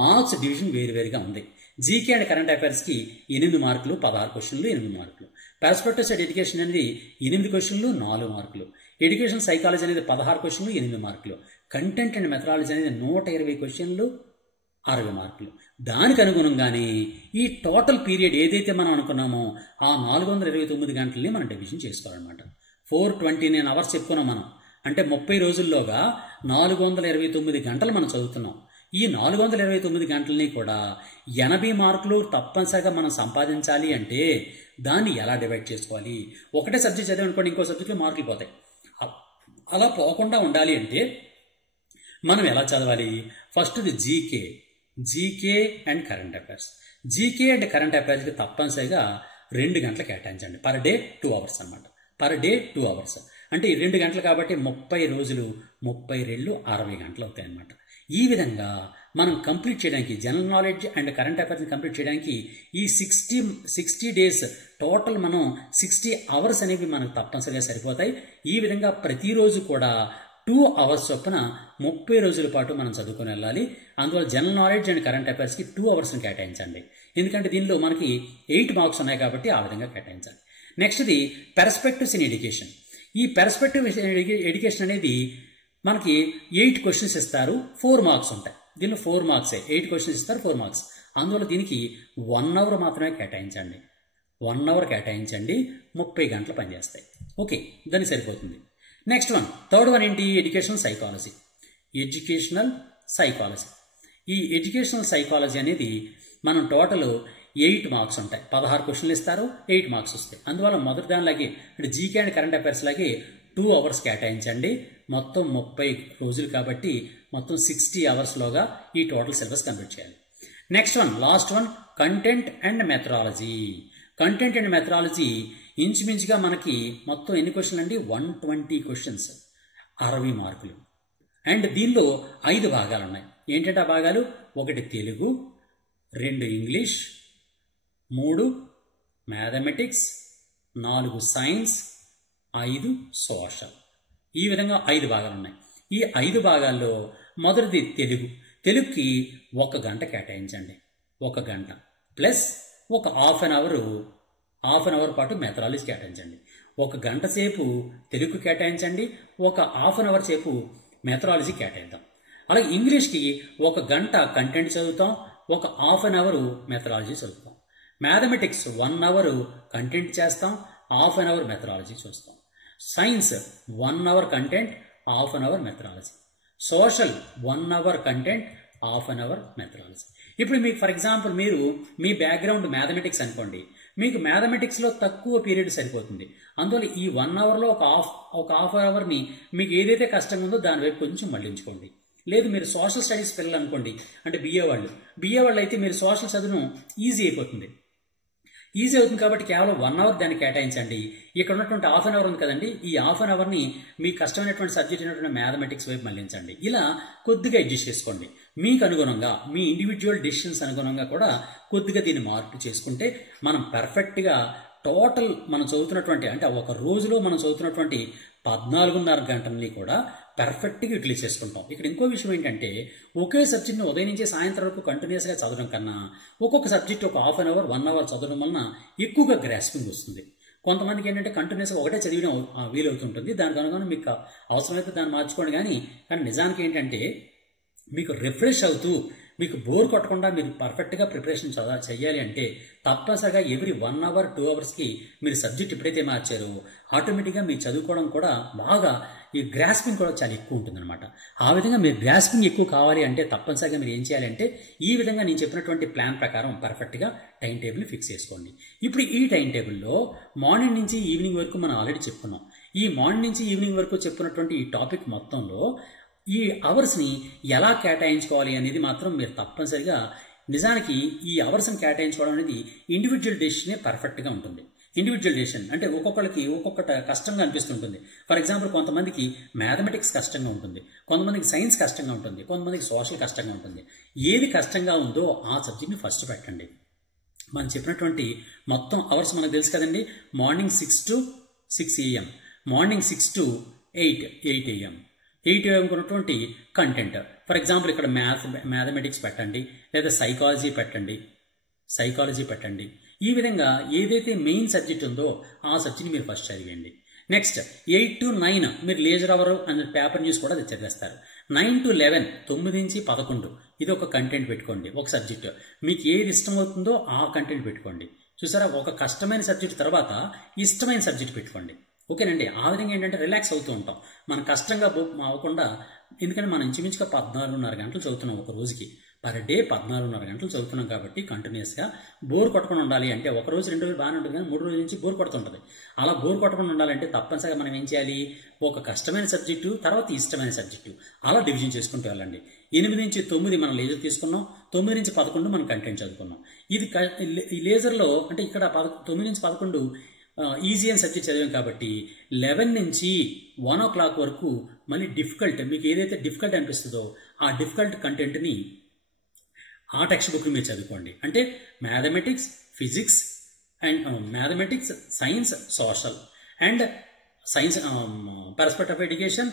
మార్క్స్ డివిజన్ వేరువేరుగా ఉంది. జీకే అండ్ కరెంట్ అఫైర్స్కి 8 మార్కులు, 16 క్వశ్చన్లు, 8 మార్కులు. పర్స్పెక్టివ్స్ అండ్ ఎడ్యుకేషన్ అనేది 8 క్వశ్చన్లు, 4 మార్కులు. ఎడ్యుకేషన్ సైకాలజీ అనేది 16 క్వశ్చన్లు, 8 మార్కులు. కంటెంట్ అండ్ మెథడాలజీ అనేది 120 క్వశ్చన్లు, 60 మార్కులు. దానికి అనుగుణంగానే ఈ టోటల్ పీరియడ్ ఏదైతే మనం అనుకున్నామో ఆ 429 గంటల్ని మనం డివిజన్ చేసుకోవాలన్నమాట. 429 hours చెప్పుకున్నాం మనం. అంటే 30 రోజుల్లోగా 429 గంటలు మనం చదువుతున్నాం. ఈ 429 గంటలని కూడా 80 మార్కులు తప్పనిసరిగా మనం సంపాదించాలి అంటే దాన్ని ఎలా డివైడ్ చేసుకోవాలి? ఒకటే సబ్జెక్ట్ చదివనుకోండి, ఇంకో సబ్జెక్టులో మార్కులు పోతాయి. అలా పోకుండా ఉండాలి అంటే మనం ఎలా చదవాలి? First GK and current affairs. GK and current అఫైర్స్కి తప్పనిసరిగా 2 గంటలు కేటాయించండి. పర్ డే 2 hours అనమాట. పర్ డే 2 hours అంటే 2 గంటలు కాబట్టి 30 రోజులు, 32 60 గంటలు అవుతాయి అన్నమాట. ఈ విధంగా మనం కంప్లీట్ చేయడానికి, జనరల్ నాలెడ్జ్ అండ్ కరెంట్ అఫైర్స్ని కంప్లీట్ చేయడానికి ఈ 60 days టోటల్ మనం 60 hours అనేవి మనకు తప్పనిసరిగా సరిపోతాయి. ఈ విధంగా ప్రతిరోజు కూడా 2 hours చొప్పున 30 రోజుల పాటు మనం చదువుకొని వెళ్ళాలి. అందువల్ల జనరల్ నాలెడ్జ్ అండ్ కరెంట్ అఫైర్స్కి 2 hours కేటాయించండి. ఎందుకంటే దీనిలో మనకి 8 మార్క్స్ ఉన్నాయి కాబట్టి ఆ విధంగా కేటాయించాలి. నెక్స్ట్ది పర్స్పెక్టివ్స్ ఇన్ ఎడ్యుకేషన్. ఈ పర్స్పెక్టివ్ ఎడ్యుకేషన్ అనేది మనకి 8 క్వశ్చన్స్ ఇస్తారు, 4 మార్క్స్ ఉంటాయి. దీనిలో 4 మార్క్సే, 8 క్వశ్చన్స్ ఇస్తారు, 4 మార్క్స్. అందువల్ల దీనికి 1 hour మాత్రమే కేటాయించండి. 1 hour కేటాయించండి, 30 గంటలు పనిచేస్తాయి. ఓకే, దానికి సరిపోతుంది. నెక్స్ట్ వన్, థర్డ్ వన్ ఏంటి? Educational psychology. ఈ ఎడ్యుకేషనల్ సైకాలజీ అనేది మనం టోటల్ 8 మార్క్స్ ఉంటాయి. 16 క్వశ్చన్లు ఇస్తారు, 8 మార్క్స్ వస్తాయి. అందువల్ల మొదటి దానిలాగే అంటే జీకే అండ్ కరెంట్ అఫైర్స్ లాగే 2 అవర్స్ కేటాయించండి. మొత్తం 30 రోజులు కాబట్టి మొత్తం 60 అవర్స్లోగా ఈ టోటల్ సిలబస్ కంప్లీట్ చేయాలి. Next one, last one, content and methodology. Content and methodology ఇంచుమించుగా మనకి మొత్తం ఎన్ని క్వశ్చన్లు అండి? 120 క్వశ్చన్స్, 60 మార్కులు. అండ్ దీనిలో 5 భాగాలు ఉన్నాయి. ఏంటంటే ఆ భాగాలు: 1 Telugu, 2 English, 3 mathematics, 4 science, 5 social. ఈ విధంగా 5 భాగాలు ఉన్నాయి. ఈ 5 భాగాల్లో మొదటిది తెలుగు. తెలుగుకి 1 గంట కేటాయించండి. 1 గంట ప్లస్ ఒక హాఫ్ అన్ అవర్ పాటు మెథడాలజీ కేటాయించండి. 1 గంట సేపు తెలుగు కేటాయించండి, ఒక హాఫ్ అన్ అవర్ సేపు మెథడాలజీ కేటాయిద్దాం. అలాగే ఇంగ్లీష్కి 1 గంట కంటెంట్ చదువుతాం, ఒక హాఫ్ అన్ అవర్ మెథడాలజీ చదువుతాం. మ్యాథమెటిక్స్ 1 అవర్ కంటెంట్ చేస్తాం, హాఫ్ అన్ అవర్ మెథడాలజీ చూస్తాం. Science 1 hour content, half an hour methodology. Social 1 hour content, half an hour methodology. ఇప్పుడు మీకు ఫర్ ఎగ్జాంపుల్ మీరు మీ బ్యాక్గ్రౌండ్ మ్యాథమెటిక్స్ అనుకోండి, మీకు మ్యాథమెటిక్స్లో తక్కువ పీరియడ్ సరిపోతుంది. అందువల్ల ఈ 1 అవర్లో ఒక హాఫ్ అవర్ని మీకు ఏదైతే కష్టంగా ఉందో దాని వైపు కొంచెం మళ్లించుకోండి. లేదు మీరు సోషల్ స్టడీస్ పిల్లలు అనుకోండి, అంటే బిఏ వాళ్ళు అయితే మీరు సోషల్ చదువు ఈజీ అవుతుంది కాబట్టి కేవలం 1 అవర్ దాన్ని కేటాయించండి. ఇక్కడ ఉన్నటువంటి హాఫ్ అన్ అవర్ ఉంది కదండి, ఈ హాఫ్ అన్ అవర్ని మీ కష్టమైనటువంటి సబ్జెక్ట్ అయినటువంటి మ్యాథమెటిక్స్ వైపు మళ్లించండి. ఇలా కొద్దిగా అడ్జస్ట్ చేసుకోండి. మీకు అనుగుణంగా మీ ఇండివిజువల్ డెసిషన్స్ అనుగుణంగా కూడా కొద్దిగా దీన్ని మార్పు చేసుకుంటే మనం పర్ఫెక్ట్గా టోటల్ మనం చదువుతున్నటువంటి అంటే ఒక రోజులో మనం చదువుతున్నటువంటి 14.5 గంటల్ని కూడా పర్ఫెక్ట్గా యూటిలైజ్ చేసుకుంటాం. ఇక్కడ ఇంకో విషయం ఏంటంటే ఒకే సబ్జెక్ట్ని ఉదయం నుంచి సాయంత్రం వరకు కంటిన్యూస్గా చదవడం కన్నా ఒక్కొక్క సబ్జెక్ట్ ఒక హాఫ్ అన్ అవర్ 1 అవర్ చదవడం వలన ఎక్కువగా గ్రాస్పింగ్ వస్తుంది. కొంతమందికి ఏంటంటే కంటిన్యూస్గా ఒకటే చదివడం వీలవుతుంటుంది. దానికి అనుగుణంగా మీకు అవసరమైతే దాన్ని మార్చుకోండి. కానీ నిజానికి ఏంటంటే మీకు రిఫ్రెష్ అవుతూ మీకు బోర్ కొట్టకుండా మీరు పర్ఫెక్ట్గా ప్రిపరేషన్ చేయాలి అంటే తప్పనిసరిగా ఎవ్రీ 1 అవర్ 2 అవర్స్కి మీరు సబ్జెక్ట్ ఎప్పుడైతే మార్చారో ఆటోమేటిక్గా మీరు చదువుకోవడం కూడా బాగా ఈ గ్రాస్పింగ్ కూడా చాలా ఎక్కువ ఉంటుందన్నమాట. ఆ విధంగా మీరు గ్రాస్పింగ్ ఎక్కువ కావాలి అంటే తప్పనిసరిగా మీరు ఏం చేయాలంటే ఈ విధంగా నేను చెప్పినటువంటి ప్లాన్ ప్రకారం పర్ఫెక్ట్గా టైం టేబుల్ని ఫిక్స్ చేసుకోండి. ఇప్పుడు ఈ టైం టేబుల్లో మార్నింగ్ నుంచి ఈవినింగ్ వరకు మనం ఆల్రెడీ చెప్పుకున్నాం. ఈ మార్నింగ్ నుంచి ఈవినింగ్ వరకు చెప్పుకున్నటువంటి ఈ టాపిక్ మొత్తంలో ఈ అవర్స్ని ఎలా కేటాయించుకోవాలి అనేది మాత్రం మీరు తప్పనిసరిగా నిజానికి ఈ అవర్స్ని కేటాయించుకోవడం అనేది ఇండివిజువల్ డెసిషనే పర్ఫెక్ట్గా ఉంటుంది. ఇండివిజువల్ డెసిషన్ అంటే ఒక్కొక్కరికి ఒక్కొక్కటి కష్టంగా అనిపిస్తుంటుంది. ఫర్ ఎగ్జాంపుల్ కొంతమందికి మ్యాథమెటిక్స్ కష్టంగా ఉంటుంది, కొంతమందికి సైన్స్ కష్టంగా ఉంటుంది, కొంతమందికి సోషల్ కష్టంగా ఉంటుంది. ఏది కష్టంగా ఉందో ఆ సబ్జెక్ట్ని ఫస్ట్ పెట్టండి. మనం చెప్పినటువంటి మొత్తం అవర్స్ మనకు తెలుసు కదండి. Morning 6 to 6 AM, morning 6 to 8 AM. 8 AM ఉన్నటువంటి కంటెంట్ ఫర్ ఎగ్జాంపుల్ ఇక్కడ మ్యాథమెటిక్స్ పెట్టండి, లేదా సైకాలజీ పెట్టండి. ఈ విధంగా ఏదైతే మెయిన్ సబ్జెక్ట్ ఉందో ఆ సబ్జెక్ట్ని మీరు ఫస్ట్ చదివేయండి. నెక్స్ట్ 8 to 9 మీరు లేజర్ అవర్ అనే పేపర్ న్యూస్ కూడా చదివేస్తారు. 9 to 11 9 నుంచి 11 ఇది ఒక కంటెంట్ పెట్టుకోండి. ఒక సబ్జెక్ట్ మీకు ఏది ఇష్టం అవుతుందో ఆ కంటెంట్ పెట్టుకోండి. చూసారా, ఒక కష్టమైన సబ్జెక్ట్ తర్వాత ఇష్టమైన సబ్జెక్ట్ పెట్టుకోండి. ఓకేనండి. ఆ విధంగా ఏంటంటే రిలాక్స్ అవుతూ ఉంటాం, మనం కష్టంగా అవ్వకుండా. ఎందుకంటే మనం ఇంచుమించుగా 14.5 గంటలు చదువుతున్నాం ఒక రోజుకి. పర్ డే 14.5 గంటలు చదువుతున్నాం కాబట్టి కంటిన్యూస్గా బోర్ కొట్టకుండా ఉండాలి అంటే ఒక రోజు 2 రోజులు బాగానే ఉంటుంది, కానీ 3 రోజుల నుంచి బోర్ కొడుతుంటుంది. అలా బోర్ కొట్టకుండా ఉండాలంటే తప్పనిసరిగా మనం ఏం చేయాలి, ఒక కష్టమైన సబ్జెక్టు తర్వాత ఇష్టమైన సబ్జెక్టు అలా డివిజన్ చేసుకుంటూ వెళ్ళండి. 8 నుంచి 9 మనం లేజర్ తీసుకున్నాం, 9 నుంచి 11 మనం కంటెంట్ చదువుకున్నాం. ఈ లేజర్లో అంటే ఇక్కడ 9 నుంచి 11 ఈజీ అని సబ్జెక్ట్ చదివాం కాబట్టి 11 నుంచి 1 o'clock వరకు మళ్ళీ డిఫికల్ట్, మీకు ఏదైతే డిఫికల్ట్ అనిపిస్తుందో ఆ డిఫికల్ట్ కంటెంట్ని ఆ టెక్స్ట్ బుక్ని మీరు చదువుకోండి. అంటే mathematics, physics and mathematics, science, social and science, perspective of education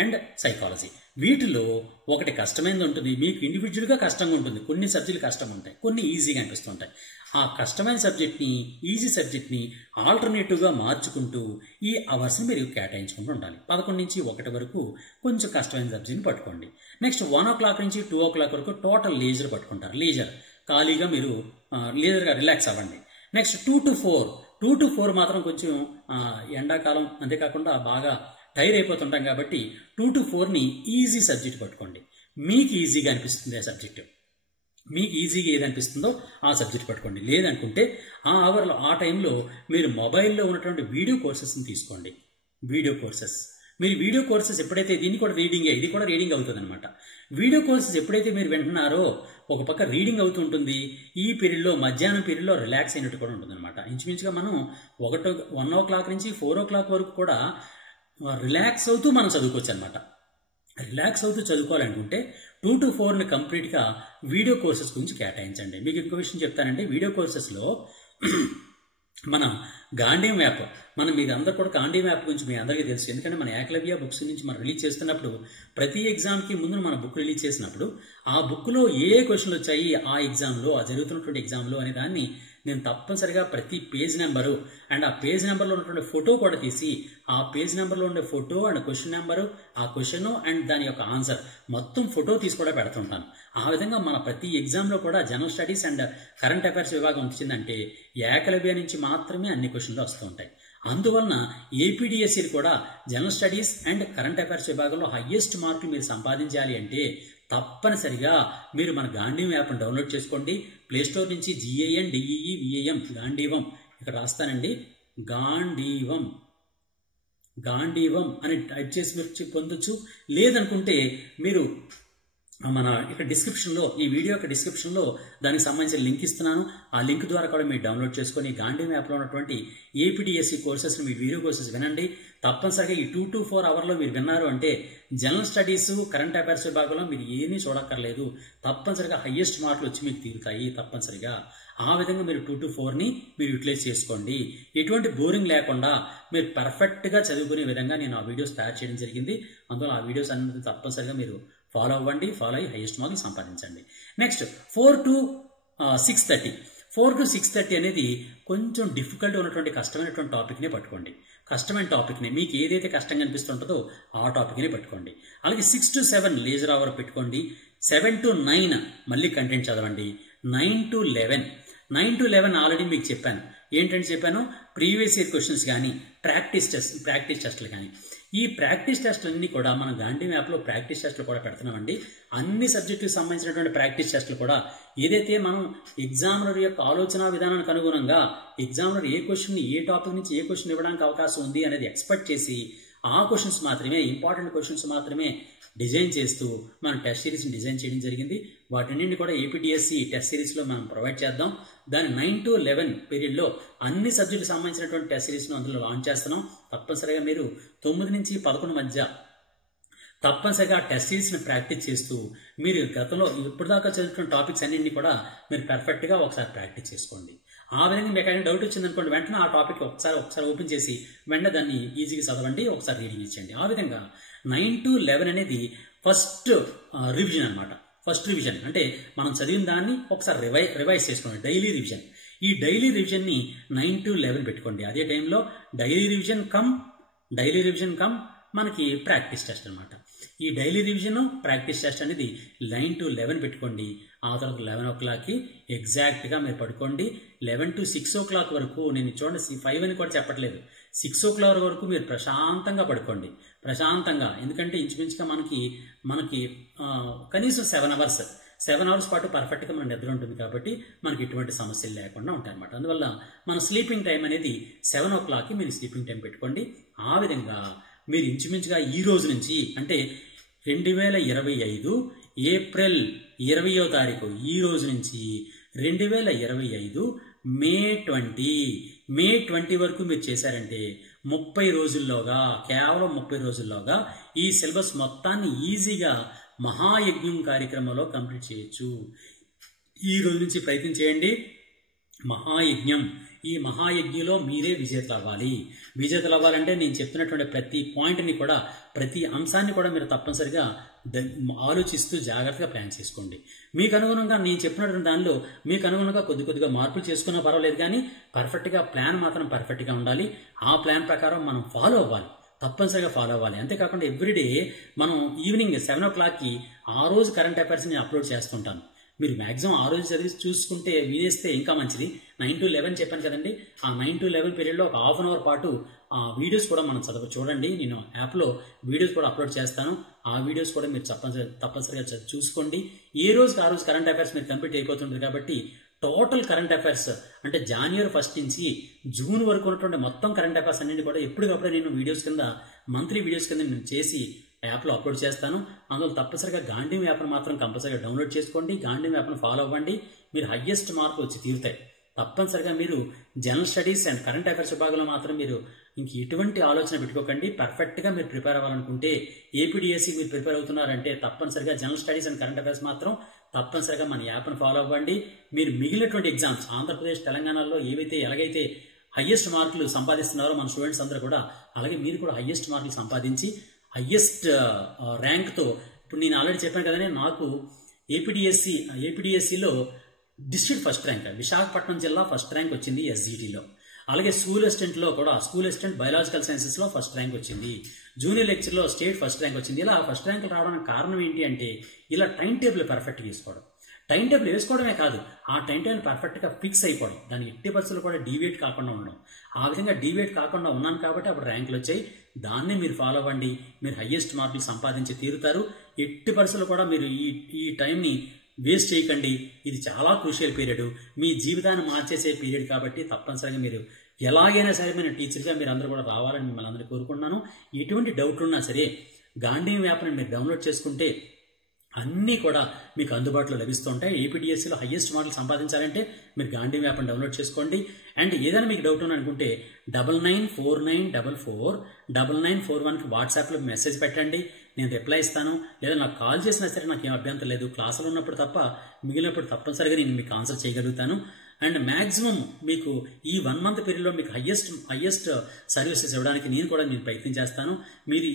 and psychology. వీటిలో ఒకటి కష్టమైనది ఉంటుంది, మీకు ఇండివిజువల్గా కష్టంగా ఉంటుంది. కొన్ని సబ్జెక్టులు కష్టంగా ఉంటాయి, కొన్ని ఈజీగా అనిపిస్తుంటాయి. ఆ కష్టమైన సబ్జెక్ట్ని, ఈజీ సబ్జెక్ట్ని ఆల్టర్నేటివ్గా మార్చుకుంటూ ఈ అవర్స్ని మీరు కేటాయించుకుంటూ ఉండాలి. 11 నుంచి 1 వరకు కొంచెం కష్టమైన సబ్జెక్ట్ని పట్టుకోండి. నెక్స్ట్ 1 o'clock నుంచి 2 o'clock వరకు టోటల్ లేజర్ పట్టుకుంటారు. లేజర్ ఖాళీగా మీరు లేజర్గా రిలాక్స్ అవ్వండి. నెక్స్ట్ 2 to 4 మాత్రం కొంచెం ఎండాకాలం, అంతేకాకుండా బాగా టైర్ అయిపోతుంటాం కాబట్టి 2 to 4ని ఈజీ సబ్జెక్ట్ పట్టుకోండి. మీకు ఈజీగా అనిపిస్తుంది ఆ సబ్జెక్టు. మీకు ఈజీగా ఏదనిపిస్తుందో ఆ సబ్జెక్ట్ పట్టుకోండి. లేదనుకుంటే ఆ అవర్లో ఆ టైంలో మీరు మొబైల్లో ఉన్నటువంటి వీడియో కోర్సెస్ని తీసుకోండి. వీడియో కోర్సెస్ మీరు వీడియో కోర్సెస్ ఎప్పుడైతే దీన్ని కూడా రీడింగే, ఇది కూడా రీడింగ్ అవుతుంది అనమాట. వీడియో కోర్సెస్ ఎప్పుడైతే మీరు వింటున్నారో ఒక పక్క రీడింగ్ అవుతుంటుంది, ఈ పీరియడ్లో మధ్యాహ్నం పీరియడ్లో రిలాక్స్ అయినట్టు కూడా ఉంటుంది అనమాట. ఇంచుమించుగా మనం 1 o'clock నుంచి 4 o'clock వరకు కూడా రిలాక్స్ అవుతూ మనం చదువుకోవచ్చు అనమాట. రిలాక్స్ అవుతూ చదువుకోవాలనుకుంటే 2 to 4ని కంప్లీట్గా వీడియో కోర్సెస్ గురించి కేటాయించండి. మీకు ఇంకో విషయం చెప్తానండి, వీడియో కోర్సెస్లో మన గాంధీయం యాప్, మీరు అందరూ కూడా గాంధీయం యాప్ గురించి మీ అందరికీ తెలుసు. ఎందుకంటే మన ఏకలవ్య బుక్స్ నుంచి మనం రిలీజ్ చేస్తున్నప్పుడు ప్రతి ఎగ్జామ్కి ముందు మన బుక్ రిలీజ్ చేసినప్పుడు ఆ బుక్లో ఏ క్వశ్చన్లు వచ్చాయి ఆ ఎగ్జామ్లో, ఆ జరుగుతున్నటువంటి ఎగ్జామ్లో అనే దాన్ని నేను తప్పనిసరిగా ప్రతి పేజ్ నెంబరు అండ్ ఆ పేజ్ నెంబర్లో ఉన్నటువంటి ఫోటో కూడా తీసి ఆ పేజ్ నెంబర్లో ఉండే ఫోటో అండ్ క్వశ్చన్ నెంబరు, ఆ క్వశ్చన్ అండ్ దాని యొక్క ఆన్సర్ మొత్తం ఫోటో తీసి కూడా పెడుతుంటాను. ఆ విధంగా మన ప్రతి ఎగ్జామ్లో కూడా general studies and current affairs విభాగం వచ్చిందంటే ఏకలవ్య నుంచి మాత్రమే అన్ని క్వశ్చన్లు వస్తూ ఉంటాయి. అందువలన ఏపీడిఎస్సీలు కూడా general studies and current affairs విభాగంలో హయ్యెస్ట్ మార్కులు మీరు సంపాదించాలి అంటే తప్పనిసరిగా మీరు మన గాంధీవం యాప్ను డౌన్లోడ్ చేసుకోండి. ప్లేస్టోర్ నుంచి GANDEEVAM గాంధీవం, ఇక్కడ రాస్తానండి, గాంధీవం అని టైప్ చేసి మీరు పొందొచ్చు. లేదనుకుంటే మీరు మన ఇక్కడ డిస్క్రిప్షన్లో, ఈ వీడియో యొక్క డిస్క్రిప్షన్లో దానికి సంబంధించిన లింక్ ఇస్తున్నాను. ఆ లింక్ ద్వారా కూడా మీరు డౌన్లోడ్ చేసుకొని గాంధీవం యాప్లో ఉన్నటువంటి ఏపీడిఎస్సీ కోర్సెస్, మీ వీడియో కోర్సెస్ వినండి. తప్పనిసరిగా ఈ 2 to 4 అవర్లో మీరు విన్నారు అంటే జనరల్ స్టడీస్, కరెంట్ అఫైర్స్ విభాగంలో మీరు ఏమీ చూడక్కర్లేదు. తప్పనిసరిగా హయ్యెస్ట్ మార్కులు వచ్చి మీకు తీరుతాయి తప్పనిసరిగా. ఆ విధంగా మీరు 2 to 4ని మీరు యూటిలైజ్ చేసుకోండి. ఎటువంటి బోరింగ్ లేకుండా మీరు పర్ఫెక్ట్గా చదువుకునే విధంగా నేను ఆ వీడియోస్ తయారు చేయడం జరిగింది. అందులో ఆ వీడియోస్ అన్ని తప్పనిసరిగా మీరు ఫాలో అవ్వండి, ఫాలో అయ్యి హైయెస్ట్ మార్కులు సంపాదించండి. Next 4 to 6:30. 4 to 6:30 అనేది కొంచెం డిఫికల్ట్ ఉన్నటువంటి కష్టమైనటువంటి టాపిక్నే పట్టుకోండి. కష్టమైన టాపిక్ని మీకు ఏదైతే కష్టంగా అనిపిస్తుంటుందో ఆ టాపిక్ని పట్టుకోండి. అలాగే 6 to 7 లేజర్ అవర్ పెట్టుకోండి. 7 to 9 మళ్ళీ కంటెంట్ చదవండి. 9 to 11 ఆల్రెడీ మీకు చెప్పాను. ఏంటంటే చెప్పాను, ప్రీవియస్ ఇయర్ క్వశ్చన్స్ కానీ ప్రాక్టీస్ టెస్ట్లు కానీ. ఈ ప్రాక్టీస్ టెస్టులన్నీ కూడా మన గాంధీవం యాప్లో ప్రాక్టీస్ టెస్టులు కూడా పెడుతున్నామండి. అన్ని సబ్జెక్టులకు సంబంధించినటువంటి ప్రాక్టీస్ టెస్టులు కూడా ఏదైతే మనం ఎగ్జామినర్ యొక్క ఆలోచన విధానానికి అనుగుణంగా ఎగ్జామినర్ ఏ క్వశ్చన్ని, ఏ టాపిక్ నుంచి ఏ క్వశ్చన్ ఇవ్వడానికి అవకాశం ఉంది అనేది ఎక్స్పెక్ట్ చేసి ఆ క్వశ్చన్స్ మాత్రమే, ఇంపార్టెంట్ క్వశ్చన్స్ మాత్రమే డిజైన్ చేస్తూ మనం టెస్ట్ సిరీస్ని డిజైన్ చేయడం జరిగింది. వాటిని కూడా ఏపీడిఎస్సీ టెస్ట్ సిరీస్లో మనం ప్రొవైడ్ చేద్దాం. దాని 9 to 11 పీరియడ్లో అన్ని సబ్జెక్టులకు సంబంధించినటువంటి టెస్ట్ సిరీస్ను అందులో లాంచ్ చేస్తున్నాం. తప్పనిసరిగా మీరు 9 నుంచి 11 మధ్య తప్పనిసరిగా టెస్ట్ సిరీస్ని ప్రాక్టీస్ చేస్తూ మీరు గతంలో ఇప్పటిదాకా చదువుతున్న టాపిక్స్ అన్నింటినీ కూడా మీరు పర్ఫెక్ట్గా ఒకసారి ప్రాక్టీస్ చేసుకోండి. ఆ విధంగా మీకు ఏదైనా డౌట్ వచ్చిందనుకోండి, వెంటనే ఆ టాపిక్ ఒకసారి ఓపెన్ చేసి వెంటనే దాన్ని ఈజీగా చదవండి, ఒకసారి రీడింగ్ ఇచ్చేయండి. ఆ విధంగా 9 to 11 అనేది ఫస్ట్ రివిజన్ అనమాట. ఫస్ట్ రివిజన్ అంటే మనం చదివిన దాన్ని ఒకసారి రివైజ్ చేసుకోండి, డైలీ రివిజన్. ఈ డైలీ రివిజన్ని 9 to 11 పెట్టుకోండి. అదే టైంలో డైలీ రివిజన్ కమ్ మనకి ప్రాక్టీస్ టెస్ట్ అనమాట. ఈ డైలీ రివిజన్ ప్రాక్టీస్ టెస్ట్ అనేది 9 to 11 పెట్టుకోండి. ఆ తర్వాత 11 o'clockకి ఎగ్జాక్ట్గా మీరు పడుకోండి. 11 to 6 o'clock వరకు, నేను చూడండి 5 అని కూడా చెప్పట్లేదు, 6 o'clock వరకు మీరు ప్రశాంతంగా పడుకోండి. ప్రశాంతంగా, ఎందుకంటే ఇంచుమించుగా మనకి కనీసం 7 hours పాటు పర్ఫెక్ట్గా మన నిద్ర ఉంటుంది కాబట్టి మనకి ఎటువంటి సమస్యలు లేకుండా ఉంటాయన్నమాట. అందువల్ల మన స్లీపింగ్ టైం అనేది 7 o'clockకి మీరు స్లీపింగ్ టైం పెట్టుకోండి. ఆ విధంగా మీరు ఇంచుమించుగా ఈ రోజు నుంచి అంటే 2025 ఏప్రిల్ 20వ తారీఖు ఈ రోజు నుంచి 2025 మే 20 వరకు మీరు చేశారంటే 30 రోజుల్లోగా, కేవలం 30 రోజుల్లోగా ఈ సిలబస్ మొత్తాన్ని ఈజీగా మహాయజ్ఞం కార్యక్రమంలో కంప్లీట్ చేయొచ్చు. ఈ రోజు నుంచి ప్రయత్నం చేయండి. మహాయజ్ఞం, ఈ మహాయజ్ఞంలో మీరే విజేతలు అవ్వాలంటే నేను చెప్తున్నటువంటి ప్రతి పాయింట్ని కూడా, ప్రతి అంశాన్ని కూడా మీరు తప్పనిసరిగా ఆలోచిస్తూ జాగ్రత్తగా ప్లాన్ చేసుకోండి. మీకు అనుగుణంగా నేను చెప్పినటువంటి దానిలో మీకు అనుగుణంగా కొద్దిగా మార్పులు చేసుకున్నా పర్వాలేదు, కానీ పర్ఫెక్ట్గా ప్లాన్ మాత్రం పర్ఫెక్ట్గా ఉండాలి. ఆ ప్లాన్ ప్రకారం మనం తప్పనిసరిగా ఫాలో అవ్వాలి. అంతేకాకుండా ఎవ్రీడే మనం ఈవినింగ్ 7 o'clockకి ఆ రోజు కరెంట్ అఫైర్స్ నేను అప్లోడ్ చేస్తుంటాను. మీరు మ్యాక్సిమం ఆ రోజు చదివి చూసుకుంటే వినేస్తే ఇంకా మంచిది. 9 to 11 చెప్పాను కదండి, ఆ 9 to 11 పీరియడ్లో ఒక హాఫ్ అన్ అవర్ పాటు ఆ వీడియోస్ కూడా మనం చూడండి. నేను యాప్లో వీడియోస్ కూడా అప్లోడ్ చేస్తాను. ఆ వీడియోస్ కూడా మీరు తప్పనిసరిగా చూసుకోండి. ఏ రోజుకి ఆ రోజు కరెంట్ అఫైర్స్ మీరు కంప్లీట్ అయిపోతుంటుంది కాబట్టి టోటల్ కరెంట్ అఫైర్స్ అంటే January 1st నుంచి జూన్ వరకు ఉన్నటువంటి మొత్తం కరెంట్ అఫైర్స్ అన్నింటి కూడా ఎప్పటికప్పుడే నేను వీడియోస్ కింద మంత్లీ వీడియోస్ కింద నేను చేసి యాప్లో అప్లోడ్ చేస్తాను. అందులో తప్పనిసరిగా గాంధీ యాప్ను మాత్రం కంపల్సరిగా డౌన్లోడ్ చేసుకోండి. గాంధీ యాప్ను ఫాలో అవ్వండి. మీరు హయ్యెస్ట్ మార్కులు వచ్చి తీరుతాయి. తప్పనిసరిగా మీరు general studies and current affairs విభాగంలో మాత్రం మీరు ఇంక ఎటువంటి ఆలోచన పెట్టుకోకండి. పర్ఫెక్ట్గా మీరు ప్రిపేర్ అవ్వాలనుకుంటే ఏపీడిఎస్సి మీరు ప్రిపేర్ అవుతున్నారంటే తప్పనిసరిగా general studies and current affairs మాత్రం తప్పనిసరిగా మన యాప్ను ఫాలో అవ్వండి. మీరు మిగిలినటువంటి ఎగ్జామ్స్ ఆంధ్రప్రదేశ్ తెలంగాణలో ఎలాగైతే హయ్యెస్ట్ మార్కులు సంపాదిస్తున్నారో మన స్టూడెంట్స్ అందరూ కూడా అలాగే మీరు కూడా హయ్యెస్ట్ మార్కులు సంపాదించి హయ్యెస్ట్ ర్యాంక్తో, ఇప్పుడు నేను ఆల్రెడీ చెప్పాను కదండి, నాకు ఏపీడిఎస్సిలో డిస్ట్రిక్ట్ ఫస్ట్ ర్యాంక్, విశాఖపట్నం జిల్లా ఫస్ట్ ర్యాంక్ వచ్చింది ఎస్జిటిలో. అలాగే స్కూల్ అసిస్టెంట్ బయాలజికల్ సైన్సెస్లో ఫస్ట్ ర్యాంక్ వచ్చింది. జూనియర్ లెక్చర్లో స్టేట్ ఫస్ట్ ర్యాంక్ వచ్చింది. ఇలా ఫస్ట్ ర్యాంక్ రావడానికి కారణం ఏంటి అంటే ఇలా టైం టేబుల్ పర్ఫెక్ట్గా వేసుకోవడం. టైం టేబుల్ వేసుకోవడమే కాదు, ఆ టైం టేబుల్ పర్ఫెక్ట్గా ఫిక్స్ అయిపోవడం, దానికి ఎట్టి పరిస్థితులు కూడా డీవియేట్ కాకుండా ఉండడం. ఆ విధంగా డీవియేట్ కాకుండా ఉన్నాను కాబట్టి అప్పుడు ర్యాంకులు వచ్చాయి. దాన్ని మీరు ఫాలో అవ్వండి. మీరు హయ్యెస్ట్ మార్కులు సంపాదించి తీరుతారు. ఎట్టి పరిస్థితులు కూడా మీరు ఈ టైంని వేస్ట్ చేయకండి. ఇది చాలా క్రూషియల్ పీరియడ్, మీ జీవితాన్ని మార్చేసే పీరియడ్ కాబట్టి తప్పనిసరిగా మీరు ఎలాగైనా సరే మీరు టీచర్గా మీరు అందరూ కూడా రావాలని మిమ్మల్ని అందరూ కోరుకుంటున్నాను. ఎటువంటి డౌట్లు ఉన్నా సరే గాంధీ యాప్ని మీరు డౌన్లోడ్ చేసుకుంటే అన్నీ కూడా మీకు అందుబాటులో లభిస్తూ ఉంటాయి. ఏపీడిఎస్సిలో హయ్యెస్ట్ మార్కులు సంపాదించాలంటే మీరు గాంధీ యాప్ని డౌన్లోడ్ చేసుకోండి. అండ్ ఏదైనా మీకు డౌట్ ఉందనుకుంటే 9949449941కి వాట్సాప్లో మెసేజ్ పెట్టండి, నేను రిప్లై ఇస్తాను. లేదా నాకు కాల్ చేసినా సరే నాకు ఏం అభ్యంతరం లేదు. క్లాసులో ఉన్నప్పుడు తప్ప మిగిలినప్పుడు తప్పనిసరిగా నేను మీకు ఆన్సర్ చేయగలుగుతాను. అండ్ మ్యాక్సిమం మీకు ఈ 1 month పీరియడ్లో మీకు హయ్యెస్ట్ సర్వీసెస్ ఇవ్వడానికి నేను ప్రయత్నం చేస్తాను. మీరు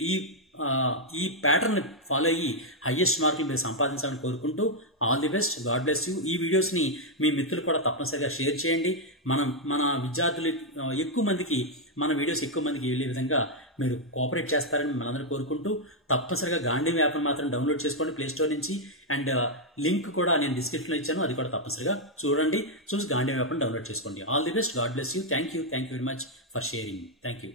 ఈ ప్యాటర్న్ ఫాలో అయ్యి హయ్యెస్ట్ మార్కులు మీరు సంపాదించాలని కోరుకుంటూ all the best, God bless you. ఈ వీడియోస్ని మీ మిత్రులు కూడా తప్పనిసరిగా షేర్ చేయండి. మన విద్యార్థులు మన వీడియోస్ ఎక్కువ మందికి వెళ్ళే విధంగా మీరు కోఆపరేట్ చేస్తారని మనందరూ కోరుకుంటూ తప్పనిసరిగా గాంధీ యాప్ను మాత్రం డౌన్లోడ్ చేసుకోండి ప్లే స్టోర్ నుంచి. అండ్ లింక్ కూడా నేను డిస్క్రిప్షన్లో ఇచ్చాను, అది కూడా తప్పనిసరిగా చూసి గాంధీ యాప్ను డౌన్లోడ్ చేసుకోండి. All the best, God bless you. Thank you very much for sharing. Thank you.